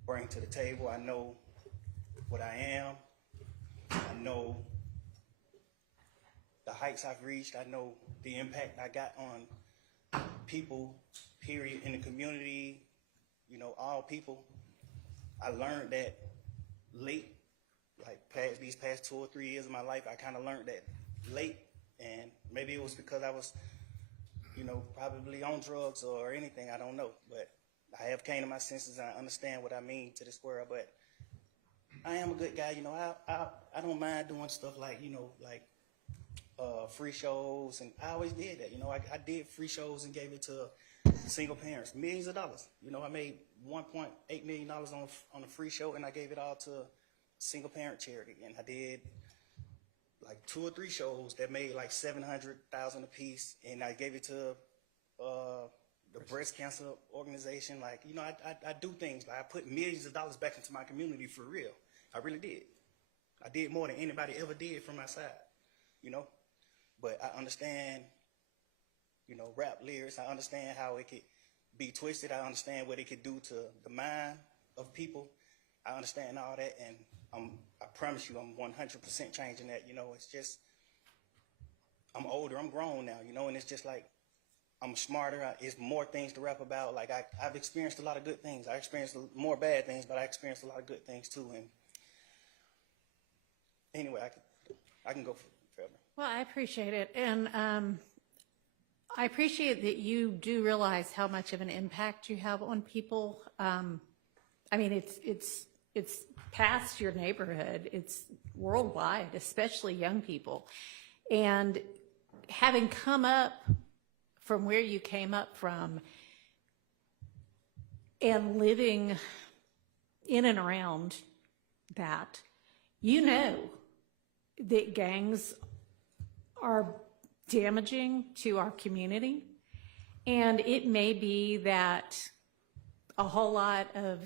bring to the table. I know what I am. I know the heights I've reached. I know the impact I got on people, period, in the community, you know, all people. I learned that late, like these past 2 or 3 years of my life. I kind of learned that late, and maybe it was because I was, you know, probably on drugs or anything, I don't know, but I have came to my senses and I understand what I mean to this world. But I am a good guy, you know. I don't mind doing stuff like, you know, like free shows, and I always did that, you know. I did free shows and gave it to single parents, millions of dollars. You know, I made $1.8 million on a free show, and I gave it all to single parent charity. And I did like 2 or 3 shows that made like $700,000 a piece, and I gave it to the breast cancer organization. Like, you know, I do things. Like, I put millions of dollars back into my community for real. I really did. I did more than anybody ever did from my side, you know. But I understand, you know, rap lyrics. I understand how it could be twisted. I understand what it could do to the mind of people. I understand all that, and I promise you I'm 100% changing that, you know. It's just, I'm older, I'm grown now, you know, and it's just like, I'm smarter. It's more things to rap about. Like, I've experienced a lot of good things. I experienced more bad things, but I experienced a lot of good things too. And anyway, I can go forever. Well, I appreciate it. And I appreciate that you do realize how much of an impact you have on people. I mean, it's past your neighborhood. It's worldwide, especially young people. And having come up from where you came up from and living in and around that, you know that gangs are damaging to our community. And it may be that a whole lot of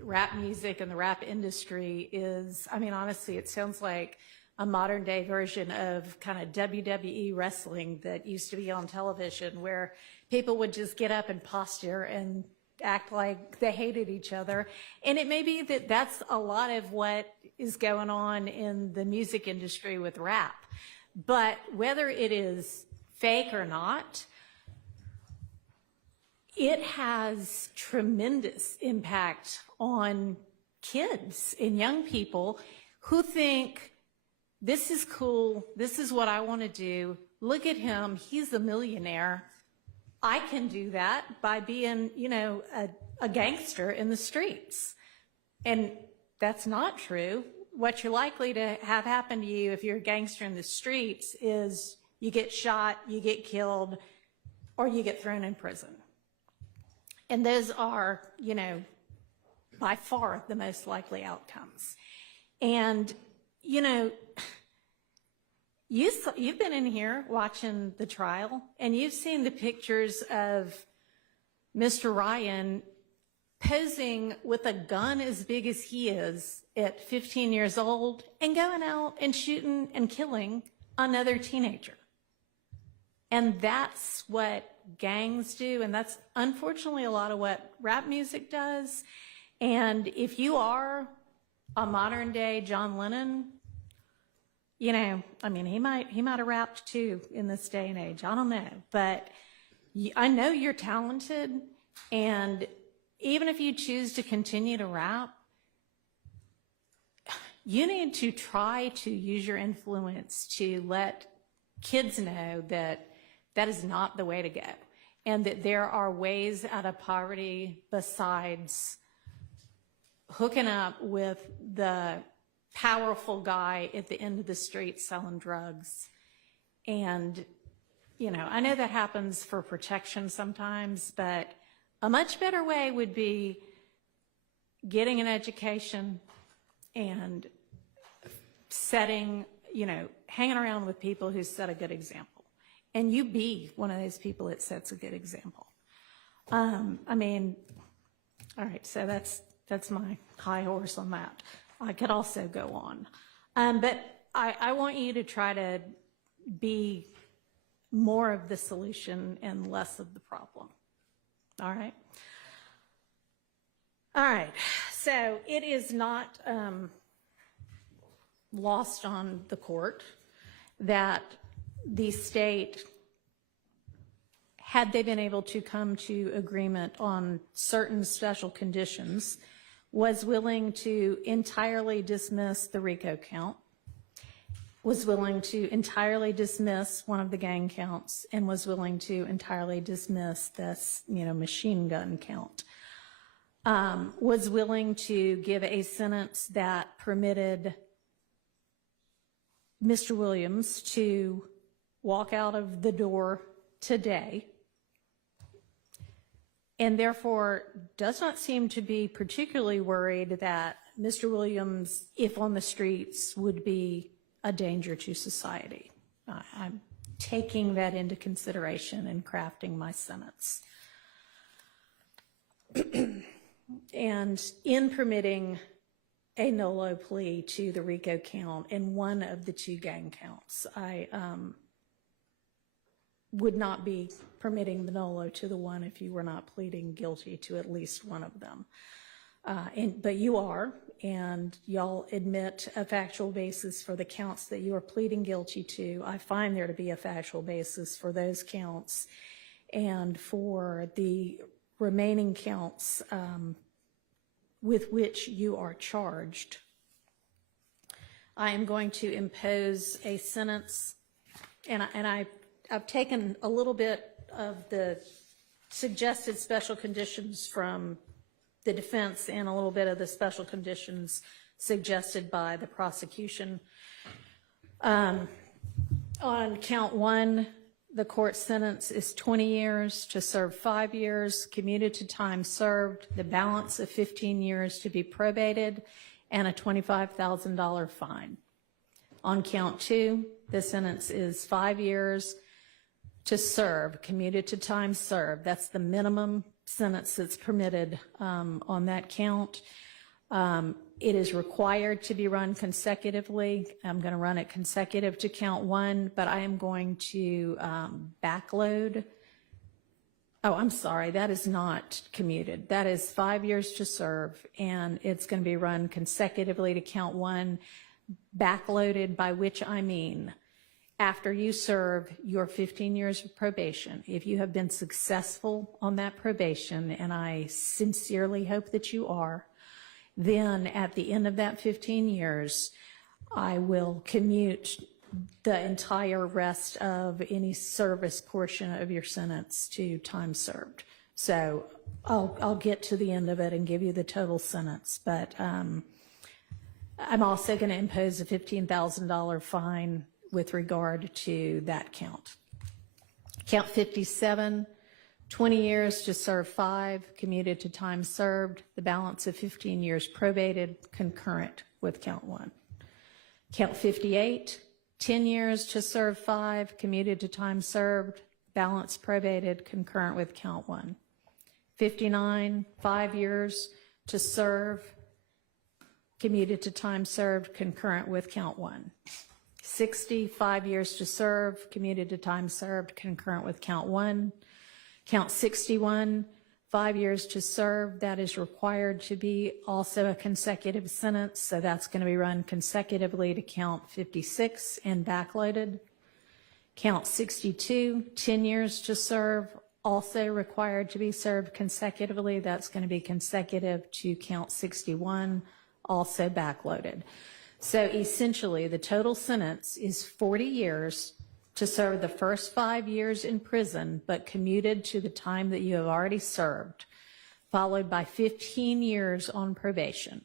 rap music and the rap industry is, I mean, honestly, it sounds like a modern day version of kind of WWE wrestling that used to be on television, where people would just get up and posture and act like they hated each other. And it may be that that's a lot of what is going on in the music industry with rap. But whether it is fake or not, it has tremendous impact on kids and young people who think, this is cool, this is what I want to do, look at him, he's a millionaire, I can do that by being, you know, a gangster in the streets. And that's not true. What you're likely to have happen to you if you're a gangster in the streets is you get shot, you get killed, or you get thrown in prison. And those are, you know, by far the most likely outcomes. And, you know, you've been in here watching the trial, and you've seen the pictures of Mr. Ryan posing with a gun as big as he is at 15 years old and going out and shooting and killing another teenager. And that's what gangs do, and that's unfortunately a lot of what rap music does. And if you are a modern day John Lennon, you know, I mean, he might have rapped too in this day and age. I don't know, but I know you're talented, and even if you choose to continue to rap, you need to try to use your influence to let kids know that that is not the way to go, and that there are ways out of poverty besides hooking up with the powerful guy at the end of the street selling drugs. And, you know, I know that happens for protection sometimes, but a much better way would be getting an education and setting, you know, hanging around with people who set a good example. And you be one of those people that sets a good example. I mean, all right, so that's my high horse on that. I could also go on. But I want you to try to be more of the solution and less of the problem. All right? All right, so it is not lost on the court that the state, had they been able to come to agreement on certain special conditions, was willing to entirely dismiss the Rico count, was willing to entirely dismiss one of the gang counts, and was willing to entirely dismiss this, you know, machine gun count. Was willing to give a sentence that permitted Mr. Williams to walk out of the door today, and therefore does not seem to be particularly worried that Mr. Williams, if on the streets, would be a danger to society. I'm taking that into consideration in crafting my sentence. And in permitting a NOLO plea to the Rico count and one of the two gang counts, I would not be permitting the NOLO to the one if you were not pleading guilty to at least one of them. But you are, and y'all admit a factual basis for the counts that you are pleading guilty to. I find there to be a factual basis for those counts, and for the remaining counts with which you are charged. I am going to impose a sentence, and I've taken a little bit of the suggested special conditions from the defense and a little bit of the special conditions suggested by the prosecution. On count one, the court sentence is 20 years to serve 5 years, commuted to time served, the balance of 15 years to be probated, and a $25,000 fine. On count two, the sentence is 5 years to serve, commuted to time served. That's the minimum sentence that's permitted on that count. It is required to be run consecutively. I'm going to run it consecutive to count one, but I am going to backload. Oh, I'm sorry, that is not commuted. That is 5 years to serve, and it's going to be run consecutively to count one, backloaded, by which I mean after you serve your 15 years of probation. If you have been successful on that probation, and I sincerely hope that you are, then at the end of that 15 years, I will commute the entire rest of any service portion of your sentence to time served. So I'll get to the end of it and give you the total sentence, but I'm also going to impose a $15,000 fine with regard to that count. Count 57, 20 years to serve 5, commuted to time served, the balance of 15 years probated, concurrent with count 1. Count 58, 10 years to serve 5, commuted to time served, balance probated, concurrent with count 1. 59, 5 years to serve, commuted to time served, concurrent with count 1. 60, 5 years to serve, commuted to time served, concurrent with count 1. Count 61, 5 years to serve, that is required to be also a consecutive sentence, so that's going to be run consecutively to count 56 and backloaded. Count 62, 10 years to serve, also required to be served consecutively, that's going to be consecutive to count 61, also backloaded. So essentially, the total sentence is 40 years to serve the first 5 years in prison, but commuted to the time that you have already served. followed by 15 years on probation,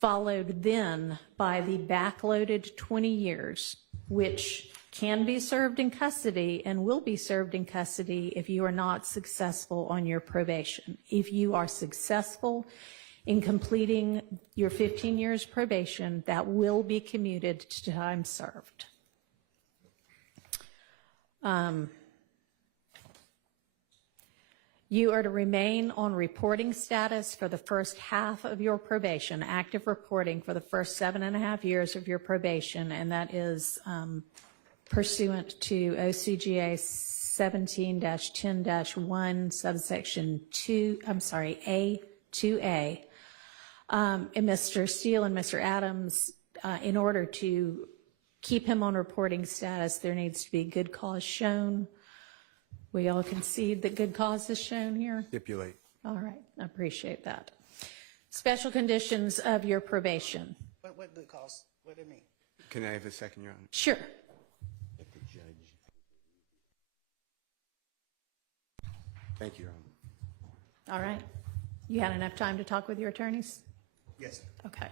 followed then by the backloaded 20 years, which can be served in custody and will be served in custody if you are not successful on your probation. If you are successful in completing your 15 years probation, that will be commuted to time served. You are to remain on reporting status for the first half of your probation, active reporting for the first 7.5 years of your probation, and that is pursuant to OCGA 17-10-1, subsection 2A. And Mr. Steele and Mr. Adams, in order to keep him on reporting status, there needs to be good cause shown. We all concede that good cause is shown here? Stipulate. All right, I appreciate that. Special conditions of your probation. What good cause? What do they mean? Can I have a second, Your Honor? Sure. Thank you, Your Honor. All right. You had enough time to talk with your attorneys? Yes. Okay.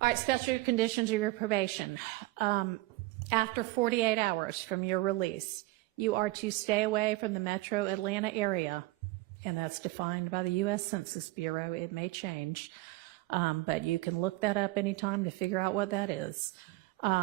All right, special conditions of your probation. After 48 hours from your release, you are to stay away from the metro Atlanta area, and that's defined by the U.S. Census Bureau. It may change, but you can look that up anytime to figure out what that is.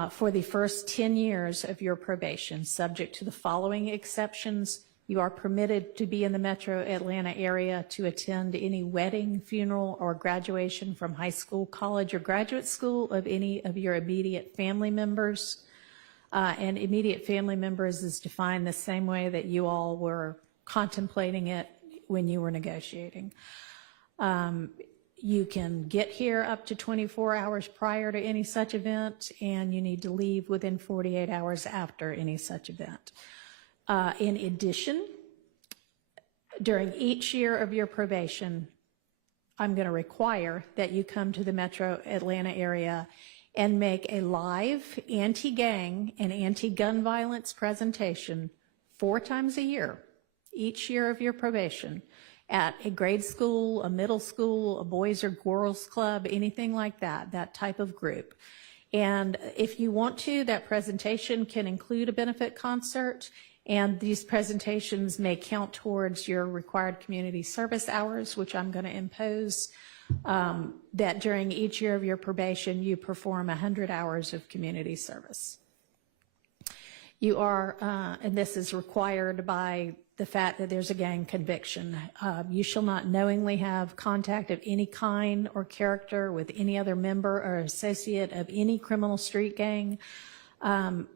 For the first 10 years of your probation, subject to the following exceptions, you are permitted to be in the metro Atlanta area to attend any wedding, funeral, or graduation from high school, college, or graduate school of any of your immediate family members. And immediate family members is defined the same way that you all were contemplating it when you were negotiating. You can get here up to 24 hours prior to any such event, and you need to leave within 48 hours after any such event. In addition, during each year of your probation, I'm going to require that you come to the metro Atlanta area and make a live anti-gang and anti-gun violence presentation 4 times a year, each year of your probation, at a grade school, a middle school, a boys or girls club, anything like that, that type of group. And if you want to, that presentation can include a benefit concert, and these presentations may count towards your required community service hours, which I'm going to impose, that during each year of your probation, you perform 100 hours of community service. You are, and this is required by the fact that there's a gang conviction. You shall not knowingly have contact of any kind or character with any other member or associate of any criminal street gang.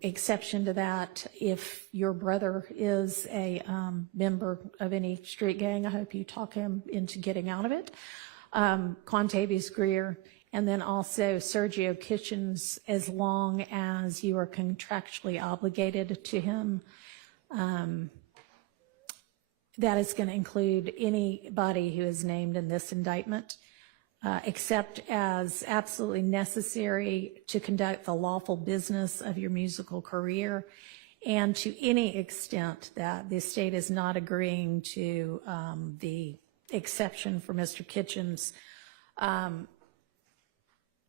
Exception to that, if your brother is a member of any street gang, I hope you talk him into getting out of it. Quantavious Greer, and then also Sergio Kitchens, as long as you are contractually obligated to him. That is going to include anybody who is named in this indictment, except as absolutely necessary to conduct the lawful business of your musical career, and to any extent that the state is not agreeing to the exception for Mr. Kitchens.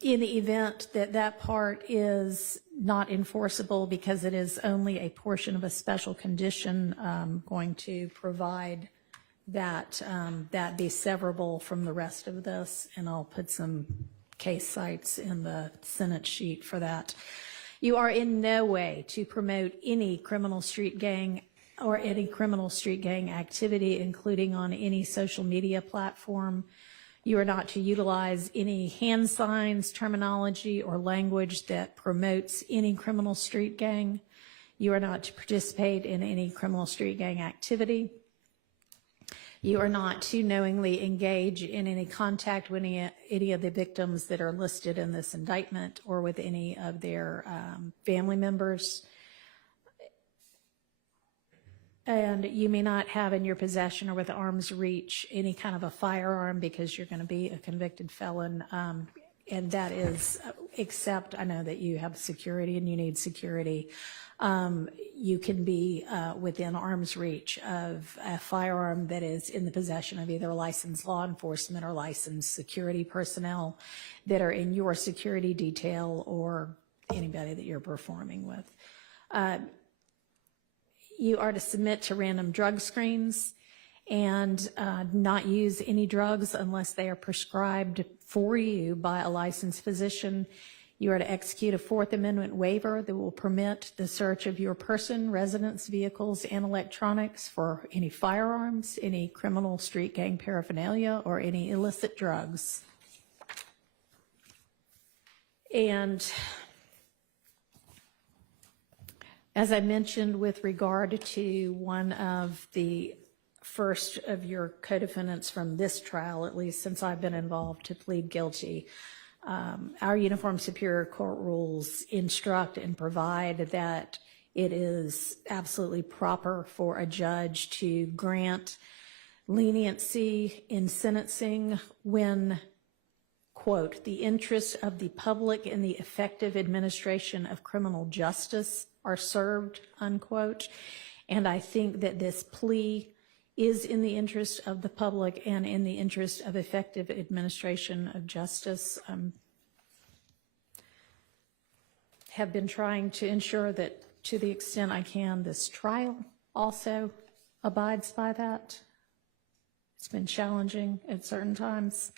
In the event that that part is not enforceable because it is only a portion of a special condition, going to provide that that be severable from the rest of this, and I'll put some case cites in the Senate sheet for that. You are in no way to promote any criminal street gang or any criminal street gang activity, including on any social media platform. You are not to utilize any hand signs, terminology, or language that promotes any criminal street gang. You are not to participate in any criminal street gang activity. You are not to knowingly engage in any contact with any of the victims that are listed in this indictment or with any of their family members. And you may not have in your possession or with arm's reach any kind of a firearm because you're going to be a convicted felon. and that is, except I know that you have security and you need security, you can be within arm's reach of a firearm that is in the possession of either licensed law enforcement or licensed security personnel that are in your security detail or anybody that you're performing with. You are to submit to random drug screens and not use any drugs unless they are prescribed for you by a licensed physician. You are to execute a Fourth Amendment waiver that will permit the search of your person, residence, vehicles, and electronics for any firearms, any criminal street gang paraphernalia, or any illicit drugs. And as I mentioned with regard to one of the first of your co-defendants from this trial, at least since I've been involved, to plead guilty, our Uniform Superior Court rules instruct and provide that it is absolutely proper for a judge to grant leniency in sentencing when, quote, the interests of the public and the effective administration of criminal justice are served, unquote. And I think that this plea is in the interest of the public and in the interest of effective administration of justice. Have been trying to ensure that to the extent I can, this trial also abides by that. It's been challenging at certain times.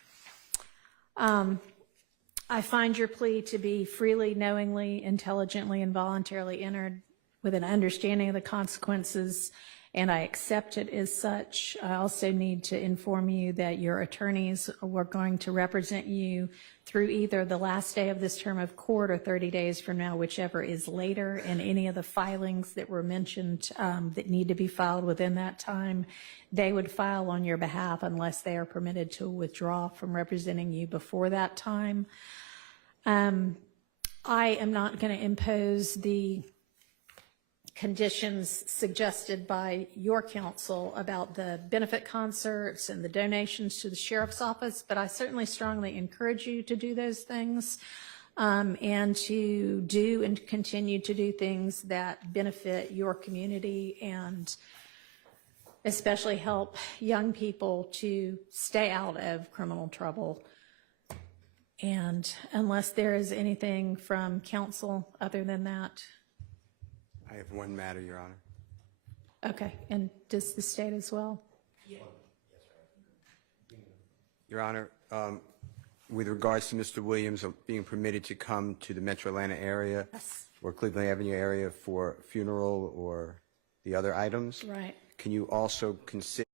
I find your plea to be freely, knowingly, intelligently, and voluntarily entered with an understanding of the consequences, and I accept it as such. I also need to inform you that your attorneys were going to represent you through either the last day of this term of court or 30 days from now, whichever is later, and any of the filings that were mentioned that need to be filed within that time, they would file on your behalf unless they are permitted to withdraw from representing you before that time. I am not going to impose the conditions suggested by your counsel about the benefit concerts and the donations to the sheriff's office, but I certainly strongly encourage you to do those things and to do and continue to do things that benefit your community and especially help young people to stay out of criminal trouble. And unless there is anything from counsel other than that. I have one matter, Your Honor. Okay, and does the state as well? Your Honor, with regards to Mr. Williams being permitted to come to the Metro Atlanta area or Cleveland Avenue area for funeral or the other items, Right. can you also consider